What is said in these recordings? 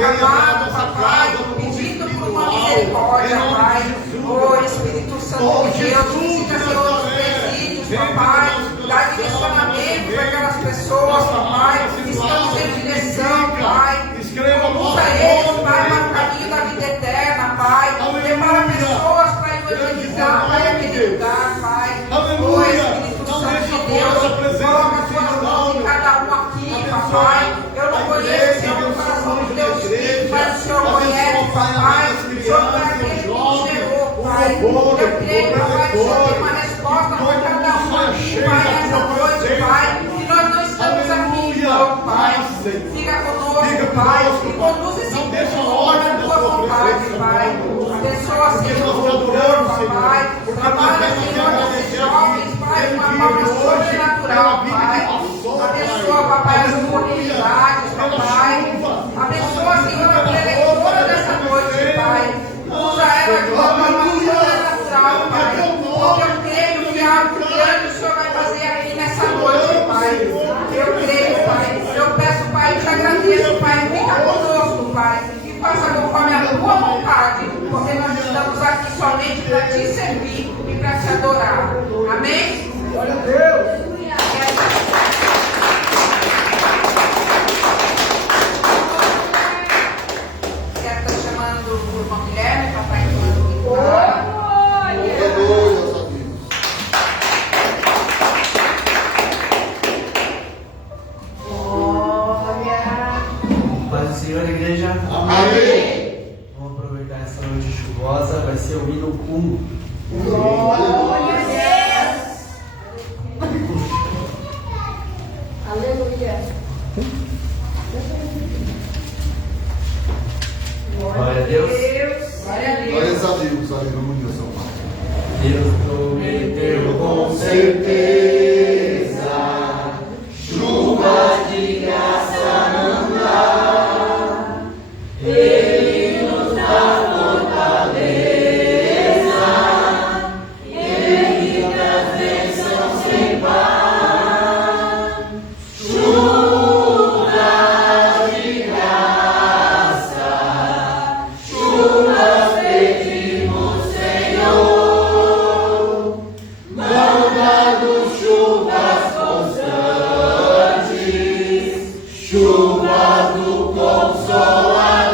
clamado, papai, pedindo por uma misericórdia, Pai. Oh, Espírito Santo de Deus, visita, Senhor, os presídios, papai, dá direcionamento para aquelas pessoas, papai, que estão sem direção, Pai. Conduza eles, Pai, para o caminho da vida eterna, Pai. Prepara pessoas para evangelizar, para aquele lugar, Pai. Oh, Espírito Santo de Deus, coloca as suas mãos em cada um aqui, papai. Eu não conheço, Senhor, o coração dos teus filhos, mas o Senhor conhece, papai. O Senhor foi aquele que me gerou, Pai. Eu creio, papai, que o Senhor tem uma resposta para cada um aqui, Pai, nessa noite, Pai. Que nós não estamos aqui, não, Pai. Fica conosco, Pai. E conduz esse povo na tua vontade, Pai. Abençoa, Senhor, o louvor, papai. Trabalha, Senhor, nesses jovens, Pai, de uma forma sobrenatural, Pai. Abençoa, papai, as comunidades, papai. Abençoa, Senhor, a preletora dessa noite, Pai. Usa ela de uma forma sobrenatural, Pai. Porque eu creio que algo grande o Senhor vai fazer aqui nessa noite, Pai. Eu creio, Pai. Eu peço, Pai, e te agradeço, Pai. Fica conosco, Pai. E faça conforme a tua vontade. Porque nós estamos aqui somente para te servir e para te adorar. Amém? Glória a Deus. Senhor, igreja. Amém. Vamos aproveitar essa noite chuvosa. Vai ser o hino 1. Glória a Deus. Aleluia. Glória a Deus. Glória a Deus. Glórias a Deus. Aleluia, São Pai. Deus prometeu com certeza chuva de graça não dá. Ele nos dá fortaleza, Ele traz bênçãos sem par. Chuva de graça, chuvas pedimos, Senhor, manda-nos chuvas constantes, chuvas do Consolador.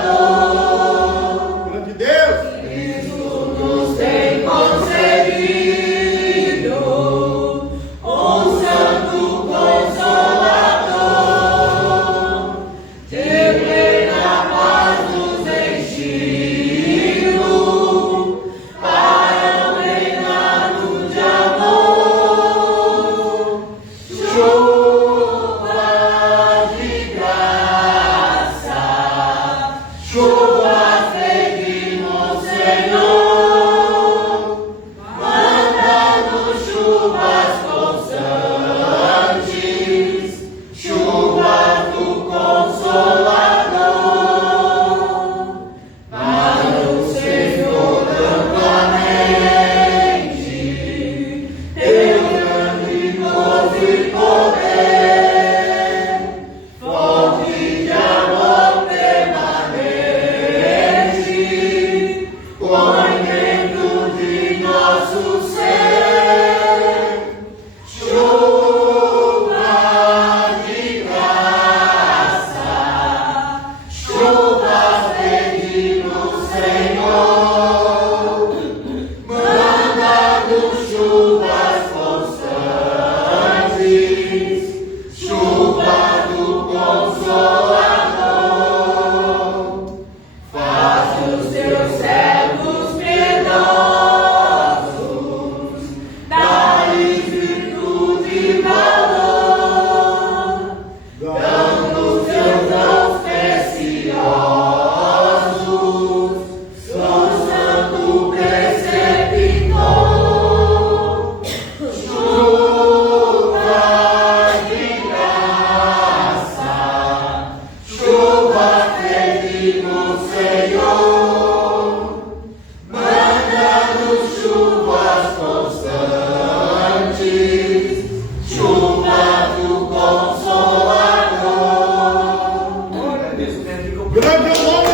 Grande é o nome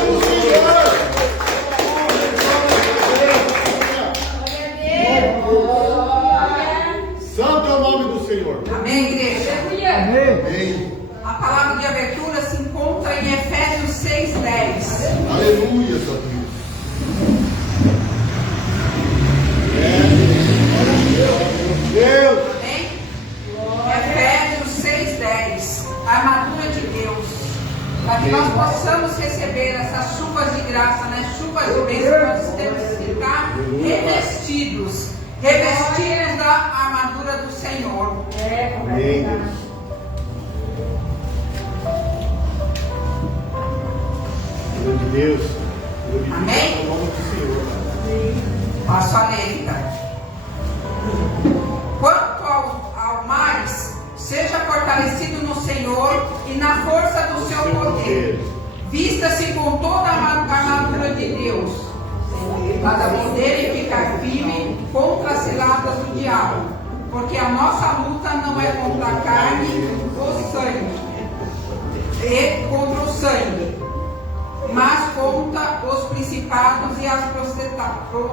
em Efésios 6:10. Aleluia, Senhor Deus. Deus. Amém? Efésios 6:10. A armadura de Deus. Para que nós possamos receber essas chuvas de graça, né? Chuvas de bênção, nós temos que estar revestidos. Revestidos da armadura do Senhor. Amém, Deus. Glória de Deus. Amém? Em nome do Senhor. Passo a letra. Quanto ao mais, seja fortalecido no Senhor e na força do seu poder. Vista-se com toda a armadura de Deus, para poderem ficar firme contra as ciladas do diabo. Porque a nossa luta não é contra a carne ou sangue, e contra o sangue, mas contra os principados e as potestades,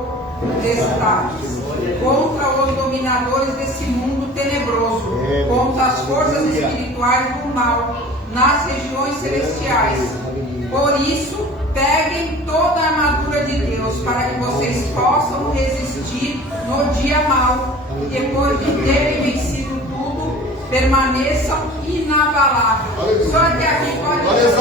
contra os dominadores desse mundo tenebroso, contra as forças espirituais do mal nas regiões celestiais. Por isso, peguem toda a armadura de Deus, para que vocês possam resistir no dia mau, e depois de terem vencido tudo, permaneçam inabaláveis. Só até aqui pode dizer,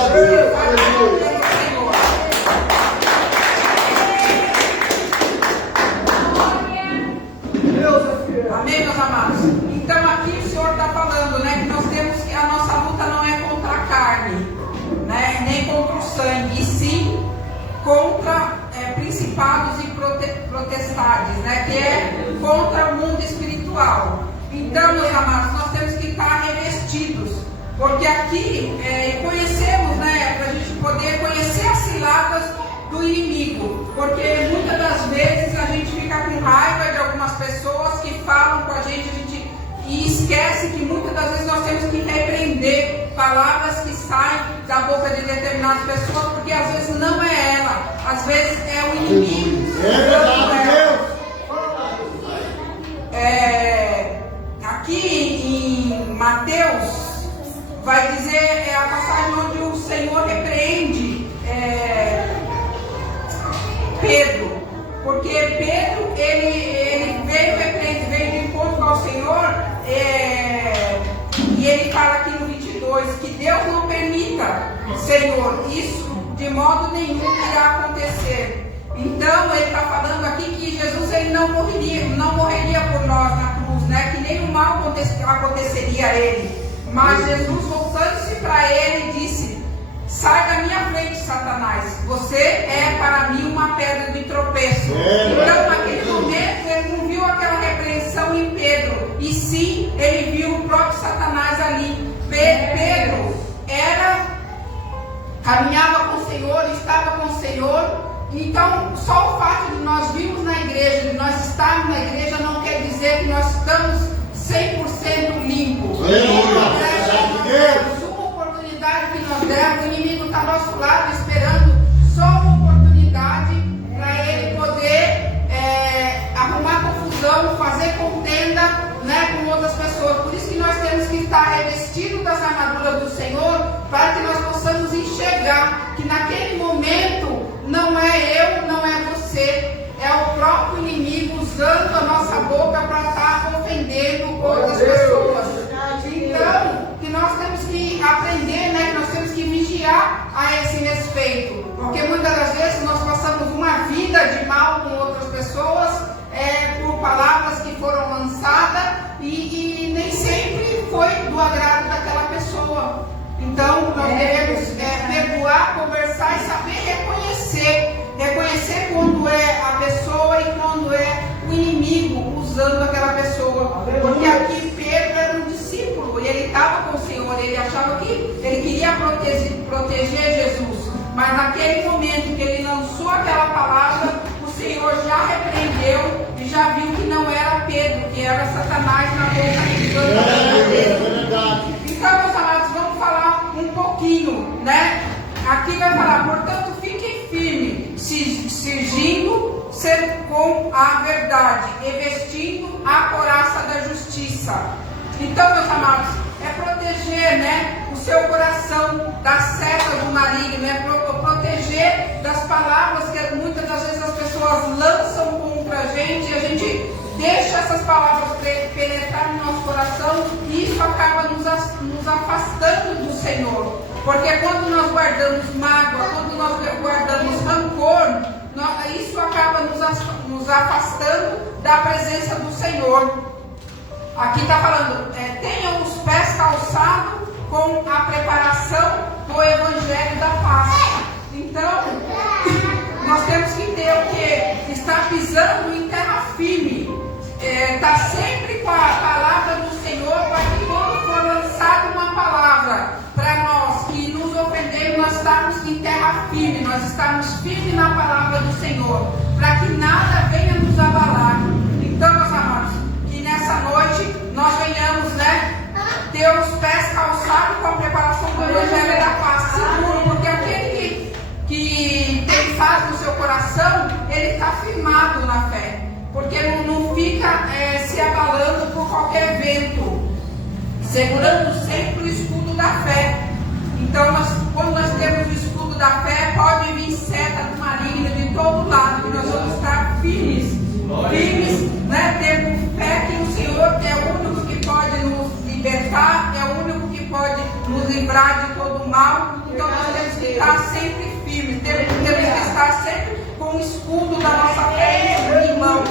amém, meus amados? Então aqui o Senhor está falando, né, que nós temos que a nossa luta não é contra a carne, né, nem contra o sangue, e sim contra principados e potestades, né, que é contra o mundo espiritual. Então, meus amados, nós temos que estar revestidos, porque aqui conhecemos, né, para a gente poder conhecer as ciladas do inimigo, porque muitas das vezes a gente fica com raiva de algumas pessoas que falam com a gente e esquece que muitas das vezes nós temos que repreender palavras que saem da boca de determinadas pessoas, porque às vezes não é ela, às vezes é o inimigo. É verdade, Deus. Aqui em Mateus vai dizer a passagem onde o Senhor repreende Pedro, porque Pedro ele veio de encontro ao Senhor, e ele fala aqui no 22 que Deus não permita, Senhor, isso de modo nenhum irá acontecer. Então ele está falando aqui que Jesus ele não morreria por nós na cruz, né? Que nem o mal aconteceria a ele, mas Jesus, voltando-se para ele, disse: sai da minha frente, Satanás, você é para mim uma pedra de tropeço. Então naquele momento ele não viu aquela repreensão em Pedro, e sim ele viu o próprio Satanás ali. Pedro caminhava com o Senhor, estava com o Senhor. Então só o fato de nós virmos na igreja, de nós estarmos na igreja, não quer dizer que nós estamos 100% limpos. Uma oportunidade que nós demos, o inimigo está ao nosso lado esperando só uma oportunidade para ele poder arrumar confusão, fazer contenda, né, com outras pessoas. Por isso que nós temos que estar revestidos das armaduras do Senhor, para que nós possamos enxergar que naquele momento não é eu, não é você, é o próprio inimigo usando a nossa boca para estar ofendendo outras pessoas. Então, que nós temos que aprender, né, que nós temos que vigiar a esse respeito, porque muitas das vezes nós passamos uma vida de mal com outras pessoas, por palavras que foram lançadas e nem sempre foi do agrado daquela pessoa. Então nós devemos perdoar, conversar e saber reconhecer quando é a pessoa e quando é o inimigo usando aquela pessoa. Porque aqui Pedro era um discípulo e ele estava com o Senhor, ele achava que ele queria proteger Jesus, mas naquele momento que ele lançou aquela palavra, o Senhor já repreendeu e já viu que não era Pedro, que era Satanás na boca dele. Então, meus amados, vamos falar um pouquinho, né? Aqui vai falar: portanto, fiquem firmes, cingindo-se com a verdade e vestindo a couraça da justiça. Então, meus amados, é proteger, né, o seu coração das setas do maligno. mente, a gente deixa essas palavras penetrar no nosso coração e isso acaba nos afastando do Senhor. Porque quando nós guardamos mágoa, quando nós guardamos rancor, isso acaba nos afastando da presença do Senhor. Aqui está falando, tenham os pés calçados com a preparação do Evangelho da Paz. Então, nós temos que ter o que? Estar pisando em terra firme. Está sempre com a palavra do Senhor, para que quando for lançada uma palavra para nós que nos ofendemos, nós estamos em terra firme, nós estamos firmes na palavra do Senhor, para que nada venha nos abalar. Então, meus amados, que nessa noite nós venhamos, ter os pés calçados com a preparação do Evangelho da Paz, seguro, porque aquele que tem paz no seu coração, ele está firmado na fé, porque não fica se abalando por qualquer vento, segurando sempre o escudo da fé. Então, quando nós temos o escudo da fé, pode vir seta do maligno de todo lado, que nós vamos estar firmes, tendo fé que o Senhor é o único que pode nos libertar, é o único que pode nos livrar de todo o mal. Então, nós temos que estar sempre firmes, temos que estar sempre com o escudo da nossa fé em mãos,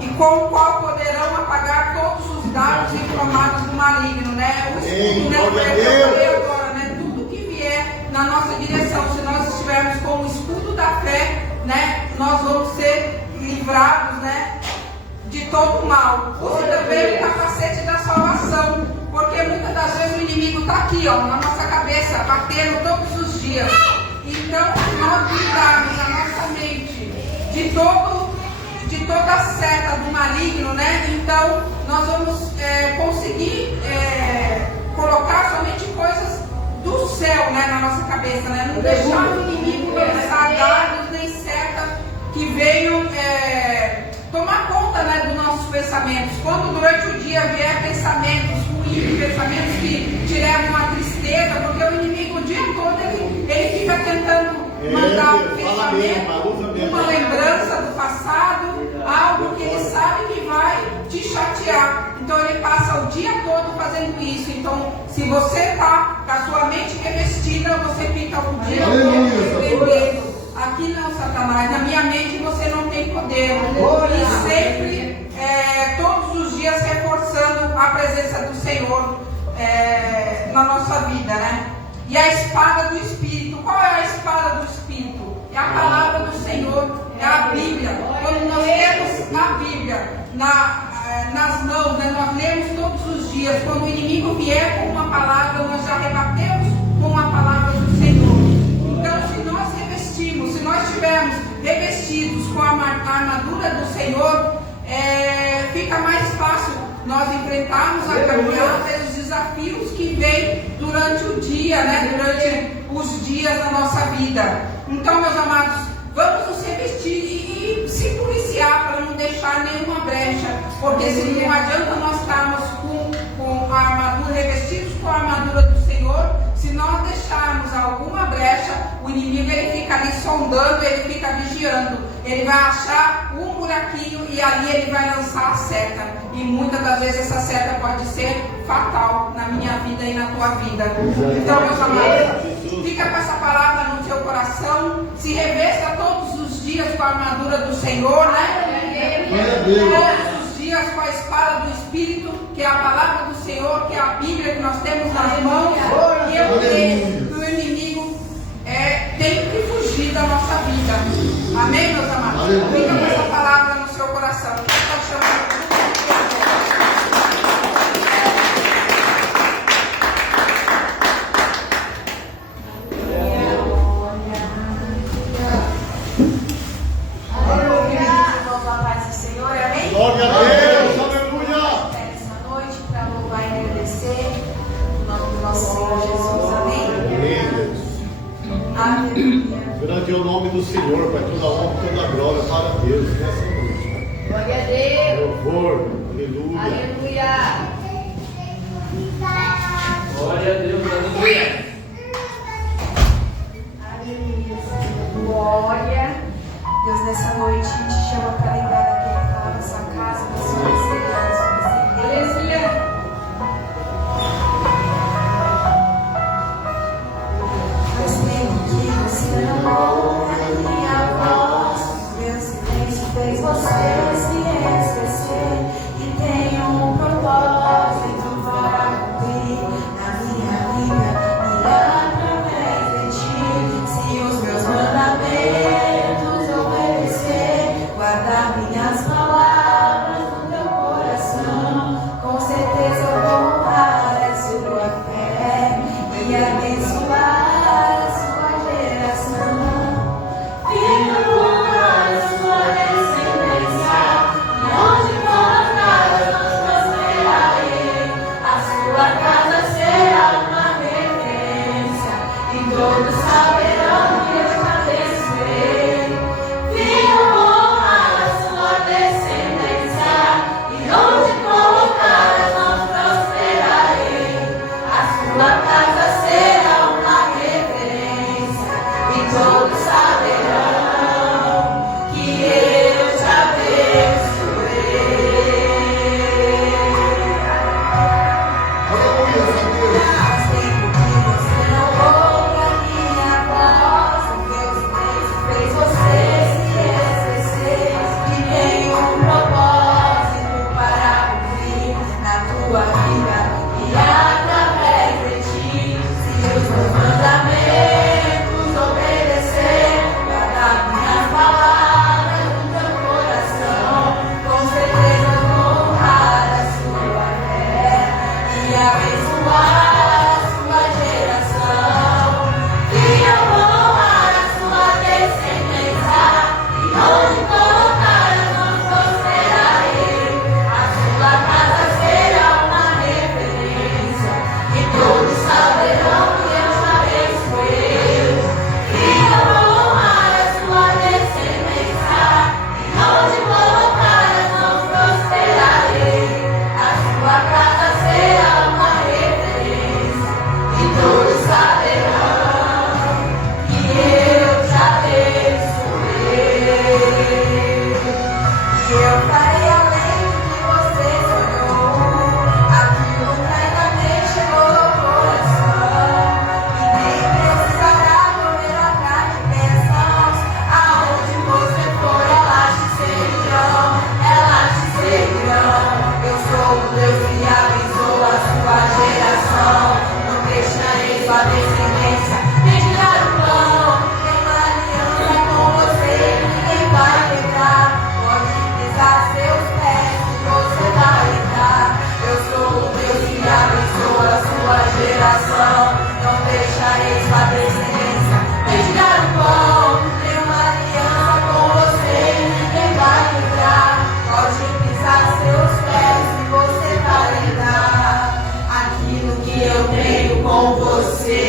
e com o qual poderão apagar todos os dardos inflamados do maligno, O escudo, agora, tudo que vier na nossa direção, se nós estivermos com o escudo da fé, nós vamos ser livrados, de todo o mal. Use também o capacete da salvação, porque muitas das vezes o inimigo está aqui, na nossa cabeça, batendo todos os dias. Então, se nós livrarmos a nossa mente de toda a seta do maligno, então nós vamos conseguir colocar somente coisas do céu, na nossa cabeça, não deixar o inimigo lançar dardos nem setas que venham tomar conta, dos nossos pensamentos. Quando durante o dia vier pensamentos ruins, pensamentos que te levam à tristeza, porque o inimigo o dia todo ele fica tentando mandar um pensamento, uma lembrança do passado, algo que ele sabe que vai te chatear. Então ele passa o dia todo fazendo isso. Então, se você está com a sua mente revestida, você fica o dia todo escrevendo. Aqui não, Satanás, na minha mente você não tem poder. E sempre, todos os dias, reforçando a presença do Senhor na nossa vida, E a espada do Espírito. Qual é a espada do Espírito? É a palavra do Senhor, é a Bíblia. Quando nós temos a Bíblia nas mãos, nós lemos todos os dias. Quando o inimigo vier com uma palavra, nós já rebatemos com a palavra do Senhor. Então, se nós se nós estivermos revestidos com a armadura do Senhor, fica mais fácil nós enfrentarmos a caminhada e os desafios que vêm durante o dia, durante os dias da nossa vida. Então, meus amados, vamos nos revestir e se policiar para não deixar nenhuma brecha, porque se não adianta nós estarmos com a armadura, revestidos com a armadura do Senhor, se nós deixarmos alguma brecha, o inimigo ele fica ali sondando, ele fica vigiando, ele vai achar um buraquinho e ali ele vai lançar a seta, e muitas das vezes essa seta pode ser fatal na minha vida e na tua vida. Então, meus amados, fica com essa palavra no teu coração, se revesta todos os dias com a armadura do Senhor, todos os dias com a espada do Espírito, que é a palavra do Senhor, que é a Bíblia que nós temos nas mãos, e eu creio que o inimigo tem que fugir da nossa vida. Amém, meus amados? Fica com essa palavra no seu coração. Pode chamar. Glória a Deus, aleluia! Essa noite para louvar e agradecer o nome do nosso Senhor Jesus, amém? Aleluia. Grande é o nome do Senhor, Pai, toda honra, toda glória para Deus nessa noite. Glória a Deus. Louvor, aleluia. Aleluia. Glória a Deus, aleluia. Aleluia. Glória. Deus, nessa noite te chama para não ouve a minha voz. Meu silêncio fez você se esquecer. E tem um propósito para cumprir na minha vida e através de ti. Se os meus mandamentos obedecer, guardar minhas palavras no teu coração, com certeza eu vou honrar a sua fé e abençoar a sua geração. Filho, honrar a sua descendência, e onde colocar eu prosperarei. A sua casa será uma referência, e todos saberão que eu te abençoei. Filho, honrar a sua descendência, e onde colocar eu não prosperarei. A sua casa será uma referência, e todos saberão que eu te abençoei. Faz tempo que você não ouve a minha voz. O meu silêncio fez você se esquecer. E tem um propósito para cumprir na tua vida e através de ti. Se os meus mandamentos obedecer, guardar minhas palavras no teu coração, com certeza eu vou honrar a sua fé e abençoar a sua geração. E eu vou honrar a sua descendência, e onde colocar eu não prosperarei. A sua casa será uma referência, e todos saberão que eu te abençoei. E eu vou honrar a sua descendência, e onde colocar eu não prosperarei. A sua casa será uma referência, e todos saberão que eu te abençoei. E eu farei além do que você sonhou, aquilo plenamente chegou ao coração. E nem precisará correr atrás de bênçãos. Aonde você for, elas te seguirão, elas te seguirão. Eu sou o Deus que abençoa a sua geração. Não deixarei sua descendência mendigar o pão. Tenho uma aliança com você, ninguém vai quebrar. Pode pisar seus pés, você vai entrar. Eu sou o Deus que abençoa a sua geração. Não deixarei sua descendência mendigar o pão. Tenho uma aliança com você, ninguém vai quebrar. Pode pisar seus pés e você vai entrar. Aquilo que eu tenho com você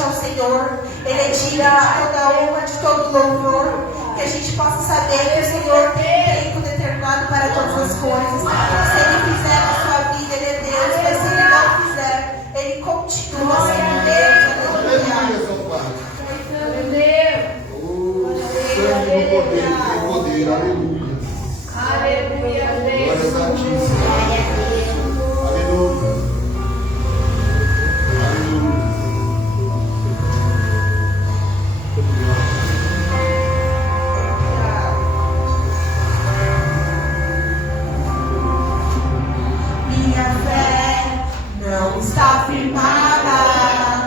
noite ao Senhor. Ele é digno de toda honra, de todo louvor. Que a gente possa saber que o Senhor tem tempo determinado para todas as coisas. Se Ele fizer na sua vida, Ele é Deus. Mas se Ele não fizer, Ele continua sendo Deus. Aleluia, São Pai. Oh, sangue no poder, tem poder, aleluia. Aleluia, Glória Santíssima. Aleluia. Aleluia. Minha fé não está firmada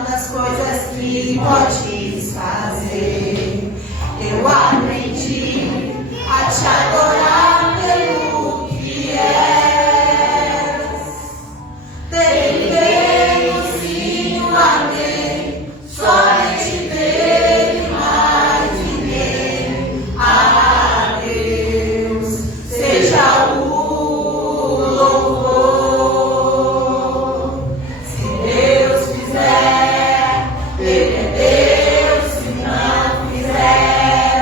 nas coisas que podes fazer. Eu aprendi a te adorar pelo que és. Derivei o sim, o amém, somente dele, mais ninguém. A Deus seja o louvor. Se Deus fizer, Ele é Deus. Se não fizer,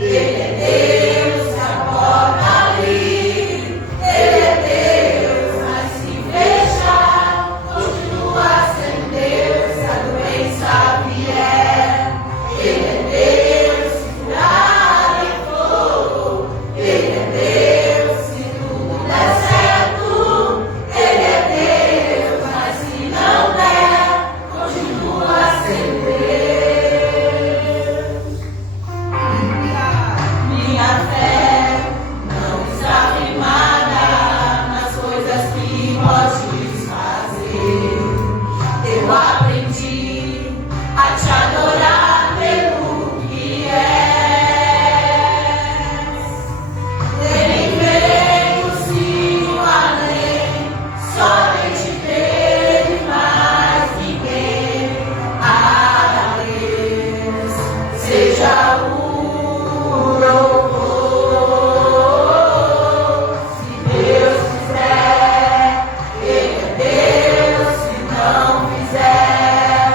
Ele é Deus. Se a porta abrir, Ele é Deus. Mas se fechar, continua sendo Deus. Se a doença vier, Ele é Deus. Se curar em fogo, Ele é Deus. Se tudo der certo, Ele é Deus. Mas se não der, continua sendo Deus. Minha fé não está firmada nas coisas que podes fazer. Eu aprendi a te adorar pelo que és. Nem veio o sim, o amém, somente dele, mais ninguém. A Deus seja o louvor. Se Deus fizer, Ele é Deus. Se não fizer,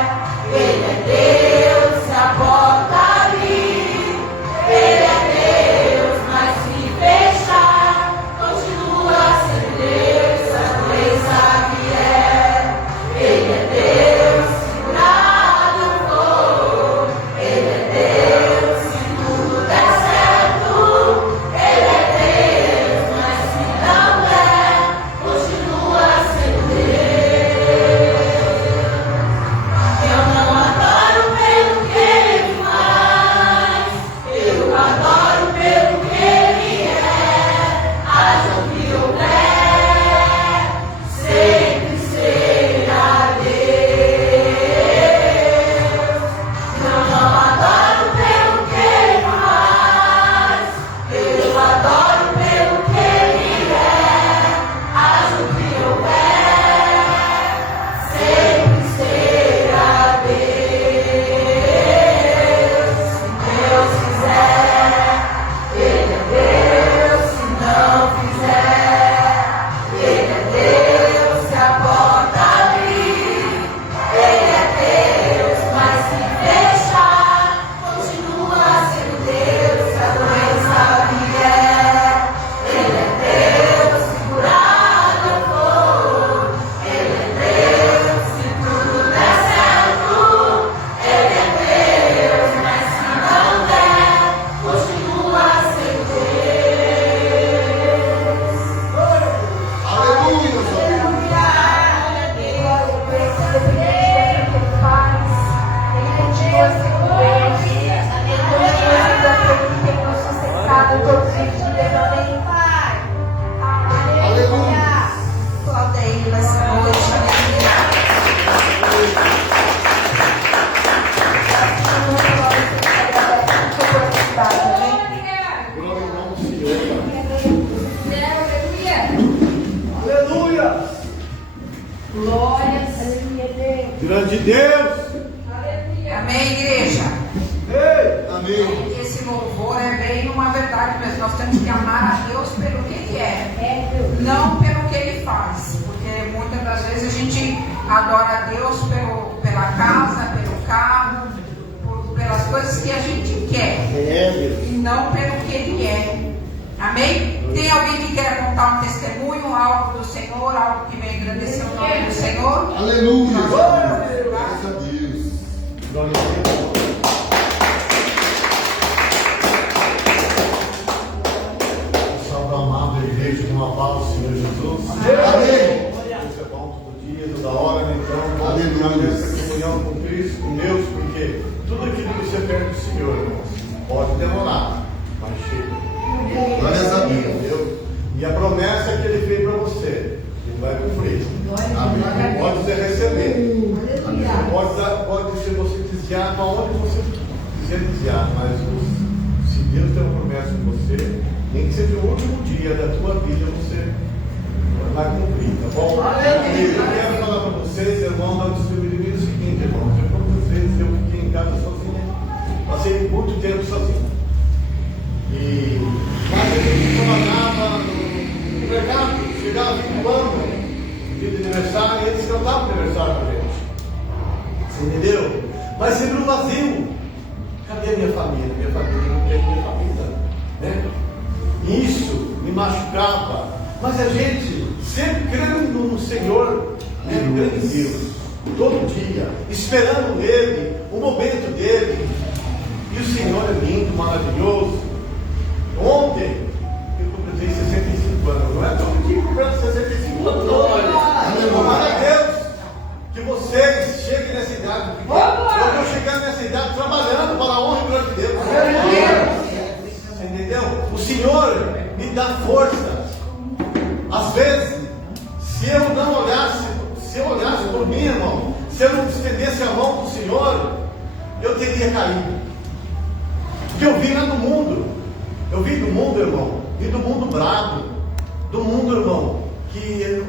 Ele é Deus. Se a porta abrir, Ele é Deus. Mas se fechar, continua sendo Deus. Se a doença vier, Ele é Deus. Se curar do fogo, Ele é Deus. Se tudo der certo, Ele é Deus. Mas se não der, continua sendo Deus. Eu não adoro pelo que Ele faz, eu adoro pelo que Ele é. Haja o que houver, sempre será Deus. Eu não adoro pelo que Ele faz, eu adoro pelo que Ele é. Haja o que houver, sempre será Deus. Se Deus fizer, Ele é Deus. Se não fizer, Ele é Deus. Se a porta abrir, Ele é Deus. Mas se fechar, continua sendo Deus. Se a doença vier, Ele é Deus. Se curar eu for, Ele é Deus. Se tudo der certo, Ele é Deus. Mas se não der, continua sendo Deus. Aleluia, São Pai. Aleluia. Aplauda Ele nessa noite. Glória ao nome do Senhor. Aleluia. Grande Deus. Amém, igreja? Amém. Esse louvor é bem uma verdade mesmo. Nós temos que amar a Deus pelo que Ele é, não pelo que Ele faz. Porque muitas das vezes a gente adora a Deus pela casa, pelo carro, não pelo que Ele é. Amém? Tem alguém que quer contar um testemunho, algo do Senhor, algo que vai engrandecer o nome do Senhor? Aleluia! Graças a Deus! Glória a Deus! Salve a amada igreja com a paz do Senhor Jesus. Amém! Isso é bom todo dia, toda hora, né? Então, aleluia! Essa comunhão com Cristo, com Deus, porque tudo aquilo que você perde do Senhor, irmãos, pode demorar, mas chega. Glória a Deus. E a promessa que Ele fez para você, Ele vai cumprir. Amém. Pode ser receber. Pode ser você desviar para onde você quiser desviar, mas se Deus tem uma promessa com você, nem que seja o último dia da tua vida, você vai cumprir, tá bom? Eu quero falar para vocês, irmãos, antes de eu dizer o seguinte, irmãos, quantas vezes eu fiquei em casa sozinha, passei muito tempo sozinho. Mas a gente trabalhava no mercado, chegava fim do ano, dia de aniversário, e eles cantavam aniversário para a gente. Você entendeu? Mas sempre um vazio. Cadê a minha família? Minha família não tem minha família. Né? Isso me machucava. Mas a gente sempre crendo no Senhor, né? Crendo em Deus, todo dia, esperando nele, o momento dele. E o Senhor é lindo, maravilhoso. Ontem eu completei 65 anos. Não é todo dia que eu completo 65 anos. Glória a Deus que vocês cheguem nessa idade. Eu estou chegando nessa idade trabalhando para a honra e glória de Deus. Você entendeu? O Senhor me dá força. Às vezes, se eu não olhasse, se eu olhasse por mim, irmão, se eu não estendesse a mão para o Senhor, eu teria caído. Porque eu vi lá no mundo. Eu vim do mundo, irmão, vim do mundo bravo, do mundo, irmão, que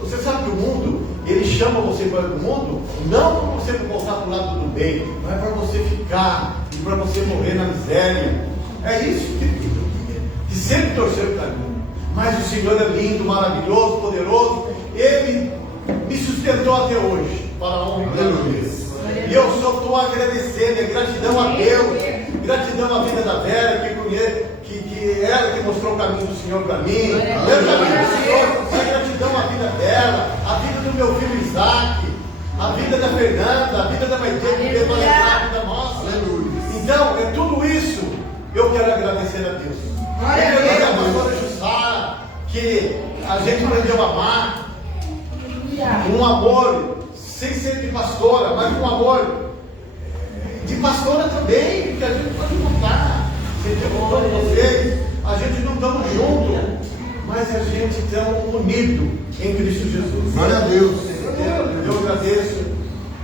você sabe que o mundo, ele chama você para o mundo, não para você voltar para o lado do bem, não é para você ficar e para você morrer na miséria. É isso que sempre torceu para mim. Mas o Senhor é lindo, maravilhoso, poderoso, Ele me sustentou até hoje, para a honra e glória de Deus. E eu só estou agradecendo, gratidão a Deus. Gratidão à vida da Vera, que ela que mostrou o caminho do Senhor para mim. Eu caminho do Senhor, gratidão à vida dela, à vida do meu filho Isaac, à vida da Fernanda, à vida da Maite, que veio para lembrar a vida nossa. Então, é tudo isso eu quero agradecer a Deus. Eu a pastora Jussara, que a gente aprendeu a amar, um amor, sem ser de pastora, mas um amor de pastora também, porque a gente pode contar. Eu contou com vocês, a gente não estamos juntos, mas a gente está unido em Cristo Jesus. Glória a Deus. Eu agradeço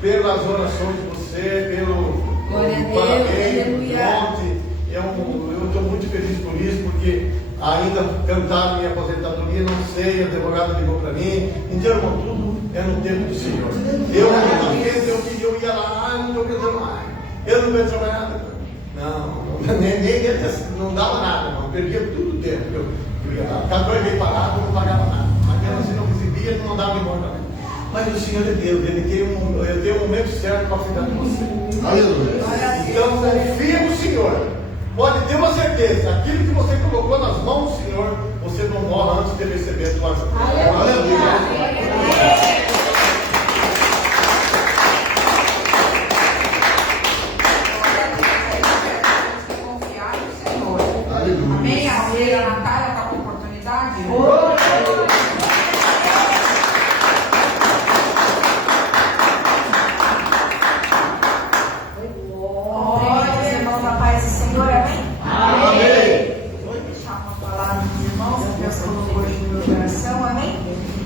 pelas orações de você, pelo parabéns, ontem. Eu estou muito feliz por isso, porque ainda cantar minha aposentadoria, não sei, a advogada ligou para mim. Então, irmão, tudo é no tempo do Senhor. Eu ia lá, eu não estou cantando mais. Eu não ia trabalhar nada. Não dava nada, não. Perdia tudo o tempo que eu ia lá. Cada dois veio parado, eu não pagava nada. Mas mesmo assim não recebia, ele não mandava embora também. Mas o Senhor é Deus, Ele tem um momento certo para cuidar de você. Aleluia. Então confia no Senhor. Pode ter uma certeza, aquilo que você colocou nas mãos do Senhor, você não morre antes de receber a sua ajuda. Aleluia. Amém? A filha Natália está com oportunidade? Glória, irmãos, na paz do Senhor, amém? Amém. Vou deixar uma palavra dos irmãos que Deus colocou hoje no meu coração, amém?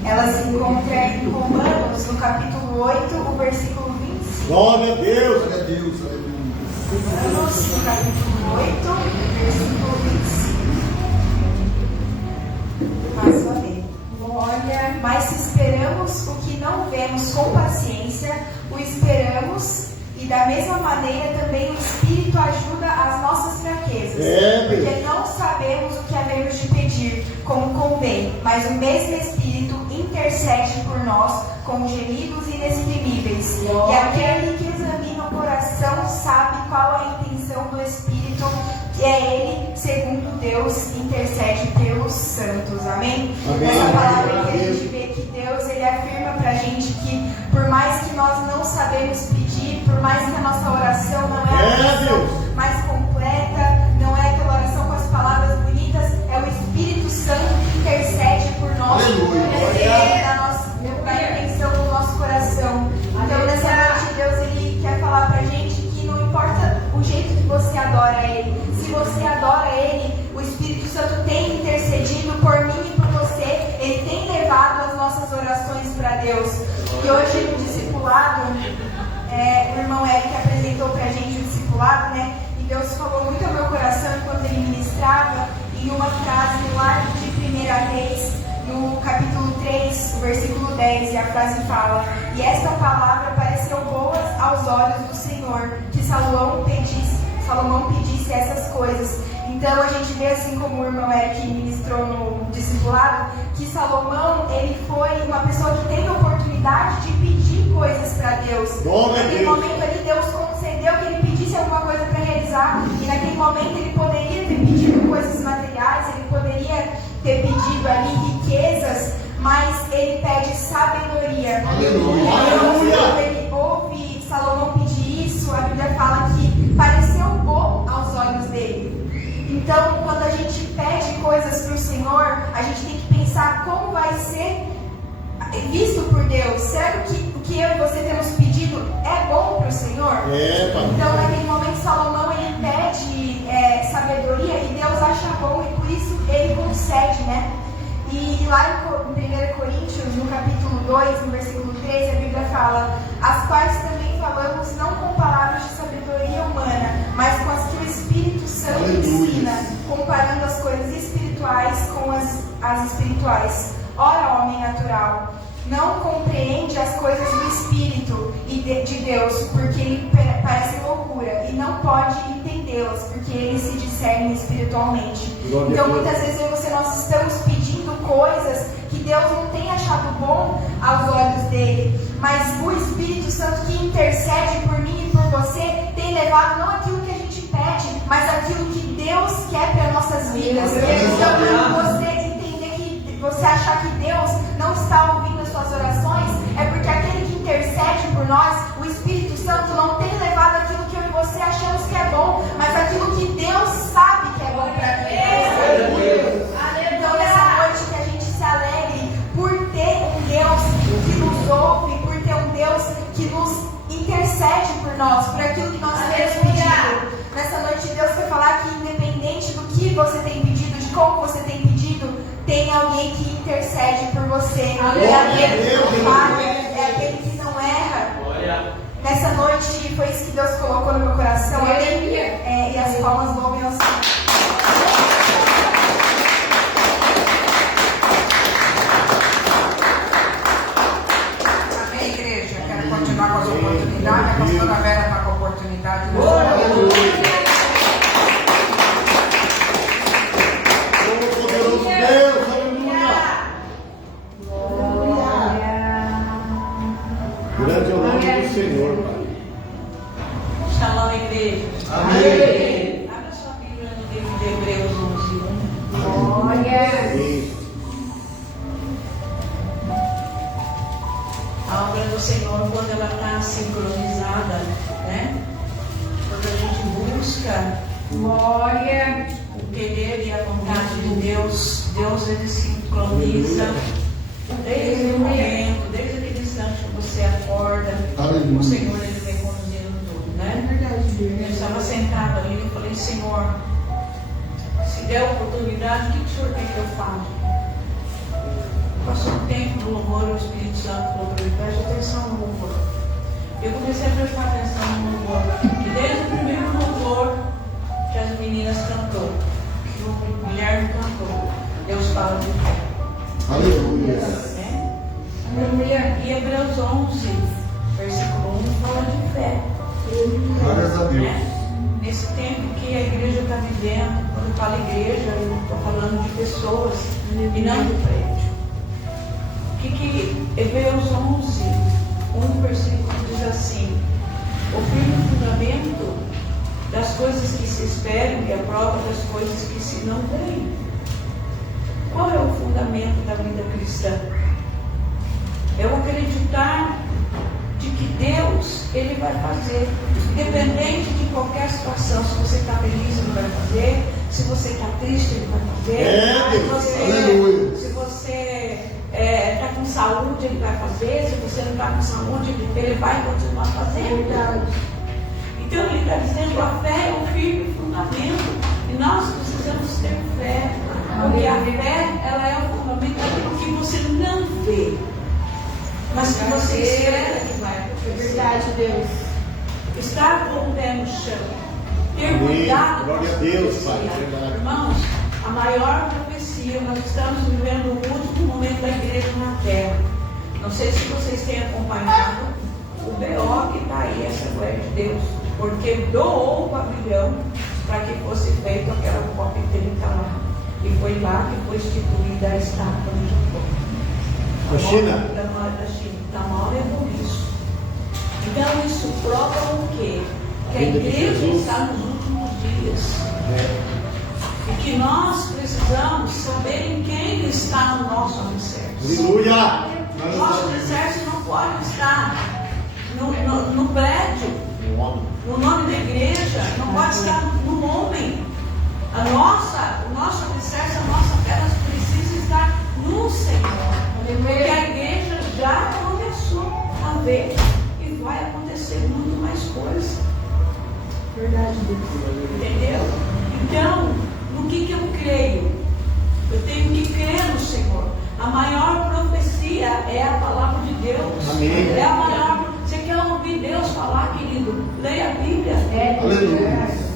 Ela se encontra em Romanos, no capítulo 8, o versículo 25. Glória a Deus. Glória a Deus. Romanos, no capítulo 8, versículo 25. Passo a ler. Glória, mas se esperamos o que não vemos com paciência, o esperamos, e da mesma maneira também o Espírito ajuda as nossas fraquezas, porque não sabemos o que havemos de pedir como convém, mas o mesmo Espírito intercede por nós com gemidos inexprimíveis. E aquele que examina o coração sabe qual a intenção operação do Espírito, que é Ele, segundo Deus, intercede pelos santos. Amém? Amém. Nessa palavra aqui a gente vê que Deus, Ele afirma pra gente que por mais que nós não sabemos pedir, por mais que a nossa oração não é a oração mais completa, não é aquela oração com as palavras bonitas, é o Espírito Santo que intercede por nós, da intenção do nosso coração. Então nessa noite Deus, Ele quer falar pra gente que não importa o jeito que você adora Ele, se você adora Ele, o Espírito Santo tem intercedido por mim e por você, Ele tem levado as nossas orações para Deus. E hoje no discipulado, o irmão Eric apresentou pra gente o discipulado, né? E Deus falou muito ao meu coração enquanto ele ministrava, em uma frase lá de 1 Reis, no capítulo 3, versículo 10, e a frase fala: "E esta palavra pareceu boas aos olhos do Senhor, que Salomão pedisse essas coisas." Então a gente vê, assim como o irmão Eric ministrou no discipulado, que Salomão, ele foi uma pessoa que teve a oportunidade de pedir coisas para Deus. Naquele momento ali Deus concedeu que ele pedisse alguma coisa para realizar, e naquele momento ele poderia ter pedido coisas materiais, ele poderia ter pedido ali riquezas, mas ele pede sabedoria. Aleluia. Quando ele ouve Salomão pedir isso, a Bíblia fala que pareceu bom aos olhos dele. Então, quando a gente pede coisas para o Senhor, a gente tem que pensar como vai ser visto por Deus. Será que o que eu e você temos pedido é bom para o Senhor? Então, naquele momento, Salomão ele pede sabedoria e Deus acha bom, e por isso ele concede, né? E lá em 1 Coríntios, no capítulo 2, no versículo 13, a Bíblia fala: "As quais também falamos não com palavras de sabedoria humana, mas com as que o Espírito Santo ensina, comparando as coisas espirituais com as espirituais. Ora, homem natural, não compreende as coisas do Espírito e de Deus, porque lhe parecem loucura, e não pode entendê-las, porque eles se discernem espiritualmente." Então, muitas vezes nós estamos pedindo coisas que Deus não tem achado bom aos olhos dele, mas o Espírito Santo que intercede por mim e por você tem levado não aquilo que a gente pede, mas aquilo que Deus quer para nossas vidas. Então, você entender que você achar que Deus não está ouvindo as suas orações, é porque aquele que intercede por nós, o Espírito Santo, não tem levado aquilo que eu e você achamos que é bom, mas aquilo que Deus sabe que é bom para nós. Então, nessa noite, que a gente se alegre por ter um Deus que nos ouve, por ter um Deus que nos intercede por nós, por aquilo que nós temos pedido. Nessa noite, Deus quer falar que, independente do que você tem pedido, de como você tem pedido, tem alguém que intercede por você. É aquele que não falha, é aquele que não erra. Nessa noite, foi isso que Deus colocou no meu coração. E as palmas vão ao Senhor. Continuar com as oportunidades, a pastora Vera está com a oportunidade. Poderoso Deus, aleluia. Grande é o nome do Senhor, Pai. Shalom, igreja. Amém. Abra sua Bíblia no livro de Hebreus 11:1. Amém. A obra do Senhor, quando ela está sincronizada, né? Quando a gente busca o querer e a vontade de Deus, Deus ele sincroniza desde o momento, desde aquele instante que você acorda, o Senhor ele vem conduzindo tudo, né? Eu estava sentado ali e falei: Senhor, se der oportunidade, o que o Senhor quer que eu faça? Passou o tempo do louvor, o Espírito Santo falou para mim: preste atenção no louvor. Eu comecei a prestar atenção no louvor, e desde o primeiro louvor que as meninas cantou, que o Guilherme cantou, Deus fala de fé. Aleluia. E Hebreus 11, versículo 1 fala de fé. Glórias a Deus. Nesse tempo que a igreja está vivendo, quando eu falo igreja, eu estou falando de pessoas e não de prédio. Que Hebreus 11, 1 versículo diz assim: o firme fundamento das coisas que se esperam e a prova das coisas que se não veem. Qual é o fundamento da vida cristã? É o acreditar de que Deus, Ele vai fazer, independente de qualquer situação. Se você está feliz, Ele vai fazer. Se você está triste, Ele vai fazer. Se você está com saúde, Ele vai fazer. Se você não está com saúde, Ele vai continuar fazendo. Então Ele está dizendo, a fé é um firme fundamento. E nós precisamos ter fé. Porque a fé, ela é o fundamento daquilo que você não vê, mas que você espera que vai acontecer. Verdade, Deus. Estar com o pé no chão. Ter cuidado com Glória as a Deus, profecias. Pai, verdade. Irmãos, a maior profecia, nós estamos vivendo o último momento da igreja na terra. Não sei se vocês têm acompanhado o BO que está aí, essa Assembleia de Deus, porque doou o pavilhão para que fosse feito aquela COP30 lá. E foi lá que foi instituída a estátua do Japão. Da China? Da China. Da maior isso. Então isso prova o quê? Que a igreja está nos últimos dias. E que nós precisamos saber em quem está o nosso alicerce. Aleluia! O nosso alicerce não pode estar no prédio, no nome da igreja, não pode estar no homem. O nosso alicerce, a nossa fé, nós precisa estar no Senhor. Porque a igreja já começou a ver e vai acontecer muito mais coisa. Verdade, Deus. Entendeu? Então, no que eu creio? Eu tenho que crer no Senhor. A maior profecia é a palavra de Deus. Amém. É a maior. Você quer ouvir Deus falar, querido? Leia a Bíblia. Aleluia!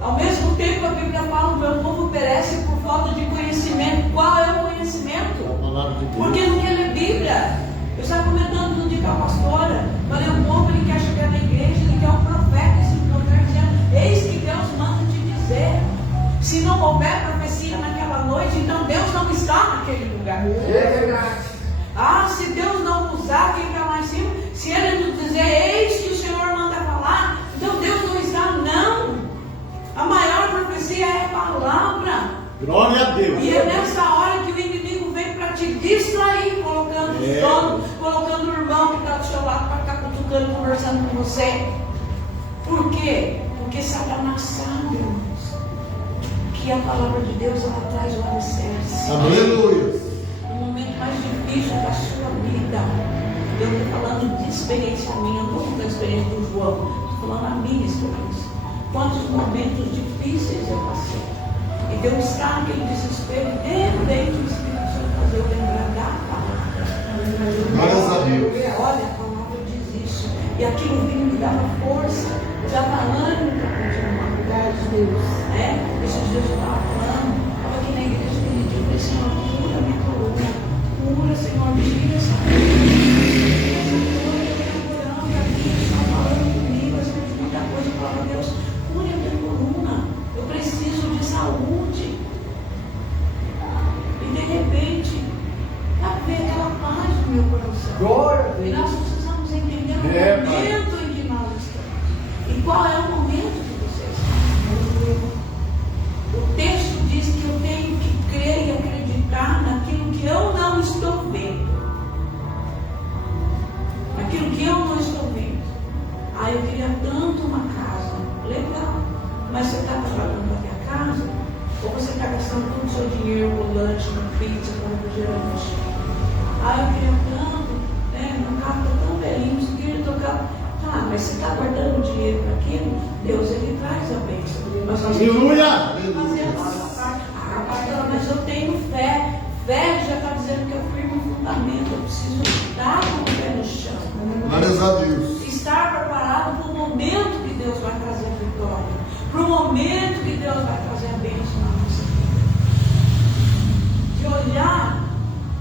Ao mesmo tempo, a Bíblia fala: o meu povo perece por falta de conhecimento. Qual é o conhecimento? A palavra de Deus. Porque não quer ler Bíblia. Eu estava comentando no dia com a pastora. Falei, o povo ele quer chegar na igreja, ele quer um profeta, esse profeta dizendo: eis que Deus manda te dizer. Se não houver profecia naquela noite, então Deus não está naquele lugar. É verdade. Ah, se Deus não usar quem está lá em cima, se Ele nos dizer, eis que o Senhor manda falar, então Deus não está, não. A maior profecia é a palavra. Glória a Deus! E é nessa hora que o inimigo vem para te distrair, colocando o sono, colocando o irmão que está do seu lado para ficar cutucando, conversando com você. Por quê? Porque Satanás sabe, irmãos, que a palavra de Deus ela traz o alicerce. Aleluia! No momento mais difícil da sua vida, eu estou falando de experiência minha, não estou falando da experiência do João, estou falando a minha experiência. Quantos momentos difíceis eu passei. E Deus está naquele desespero, e de repente o Espírito Santo fazer eu lembrar da palavra. Graças a Deus. Olha, a palavra diz isso. E aquilo vinha me dava força, dava ânimo para continuar. Verdade, Deus. Esses dias eu estava falando, estava aqui na igreja, aquele dia, eu falei: Senhor, cura minha coluna, cura, Senhor, tira essa coluna. Saúde. E de repente, veio aquela paz no meu coração. Glória a Deus. E nós precisamos entender o momento em que nós estamos. E qual é o momento que você está? O texto diz que eu tenho que crer e acreditar naquilo que eu não estou vendo. Naquilo que eu não estou vendo. Eu queria tanto uma casa. Legal. Mas você está trabalhando na minha casa? Ou você está gastando todo o seu dinheiro no lanche, no pizza, no refrigerante? Eu queria tanto, meu carro está tão velhinho, você queria tocar. Mas você está guardando dinheiro para aquilo? Deus, Ele traz a bênção. Mas nós temos que fazer a nossa parte. Pastor, mas eu tenho fé. Fé já está dizendo que eu firme um fundamento. Eu preciso estar com o pé no chão. Glórias a Deus. Estar preparado para o momento que Deus vai trazer a vitória. Para o momento que Deus vai trazer a bênção na nossa vida. De olhar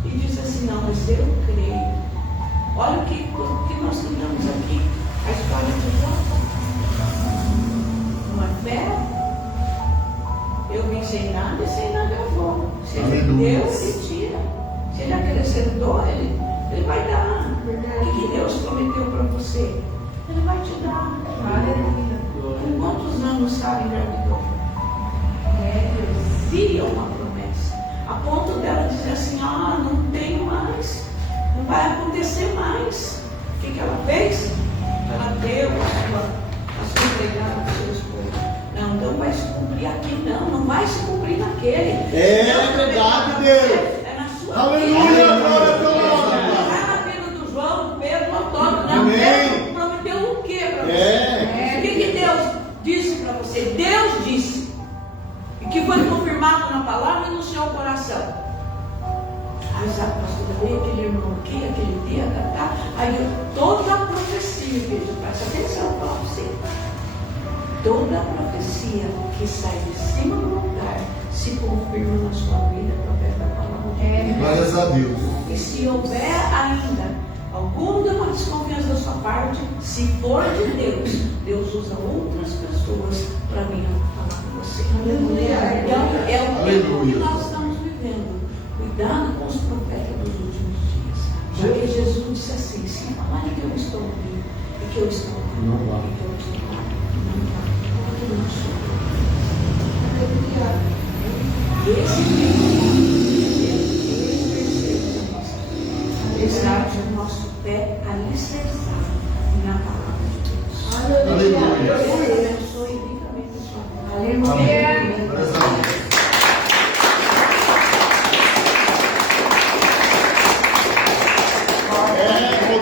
e dizer assim: não, mas eu creio. Olha o que nós cantamos aqui. A história de Jó. Uma fé. Eu vim sem nada e sem nada eu vou. Se Ele deu, Ele tira. Se Ele acrescentou, Ele vai dar. O que Deus prometeu para você? Ele vai te dar. Aleluia. Com quantos anos não estava engravidou. Via uma promessa. A ponto dela dizer assim, não tenho mais, não vai acontecer mais. O que ela fez? Ela deu a sua empregada para o seu esposo. Não, então vai se cumprir aqui. Não vai se cumprir naquele. É verdade, Deus. É na sua Aleluia, vida. glória a Deus. Não é na vida do João, do Pedro, do Antônio. Não, Amém. Deus prometeu o que para você? O que Deus disse para você? Deus disse. E que foi confirmado na palavra e no seu coração. Aí sabe, pastor, veio aquele irmão aqui, aquele dia, aí toda a profecia, igreja, presta atenção, eu falo para você. Toda a profecia que sai de cima do lugar se confirma na sua vida através da palavra de Deus. Glórias a Deus. E se houver ainda alguma desconfiança da sua parte, se for de Deus, Deus usa outras pessoas para vir falar com você. Aleluia. Então, é o tempo Aleluia. que nós estamos vivendo. Cuidado com os profetas dos últimos dias. Porque Jesus disse assim: se falarem que eu estou ouvindo, e que eu estou ouvindo, Não vá. e que eu estou ouvindo, não vá. Porque eu não sou. Aleluia. Esse exato o nosso pé alicerçado na palavra de Deus. Aleluia. Deus abençoe ricamente a sua vida. Aleluia. Glórias a Deus.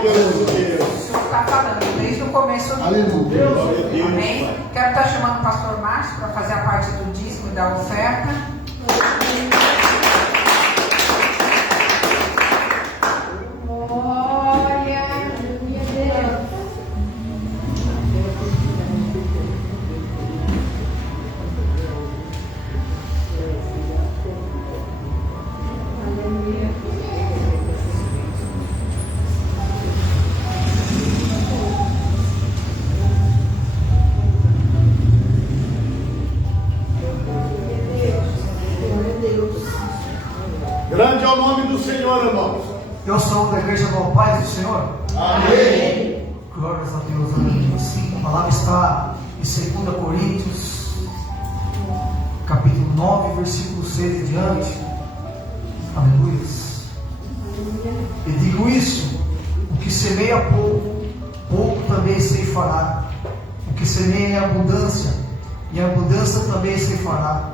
Poderoso Deus. O Senhor está falando desde o começo do Aleluia. culto. Glória a Deus. Amém? Quero estar chamando o pastor Márcio para fazer a parte do dízimo e da oferta. Glória. Aleluia, Deus. Aleluia. Glória a Deus. Grande é o nome do Senhor, irmãos. Eu sou da igreja do Pai do Senhor. Amém. Glórias a Deus, aleluia. A palavra está em 2 Coríntios, capítulo 9, versículo 6 e diante. Aleluia. E digo isso: o que semeia pouco, pouco também ceifará. O que semeia em abundância, e em abundância também ceifará.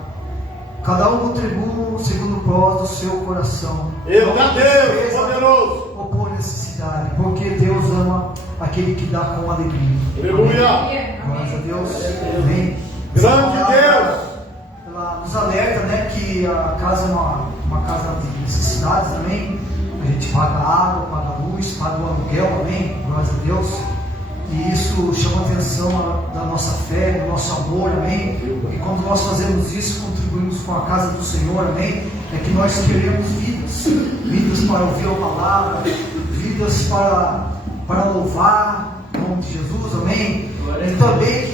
Cada um contribua segundo o prós do seu coração. Eita Deus, poderoso. Ou por necessidade, porque Deus ama aquele que dá com alegria. Aleluia. Glórias a Deus. Amém. Grande Deus. Ela nos alerta, né, que a casa é uma casa de necessidades, amém. A gente paga água, paga luz, paga o aluguel, amém. Glórias a Deus. E isso chama a atenção da nossa fé, do nosso amor, amém. Porque quando nós fazemos isso, contribuímos com a casa do Senhor, amém. É que nós queremos vidas para ouvir a palavra, vidas para louvar o nome de Jesus, amém. E também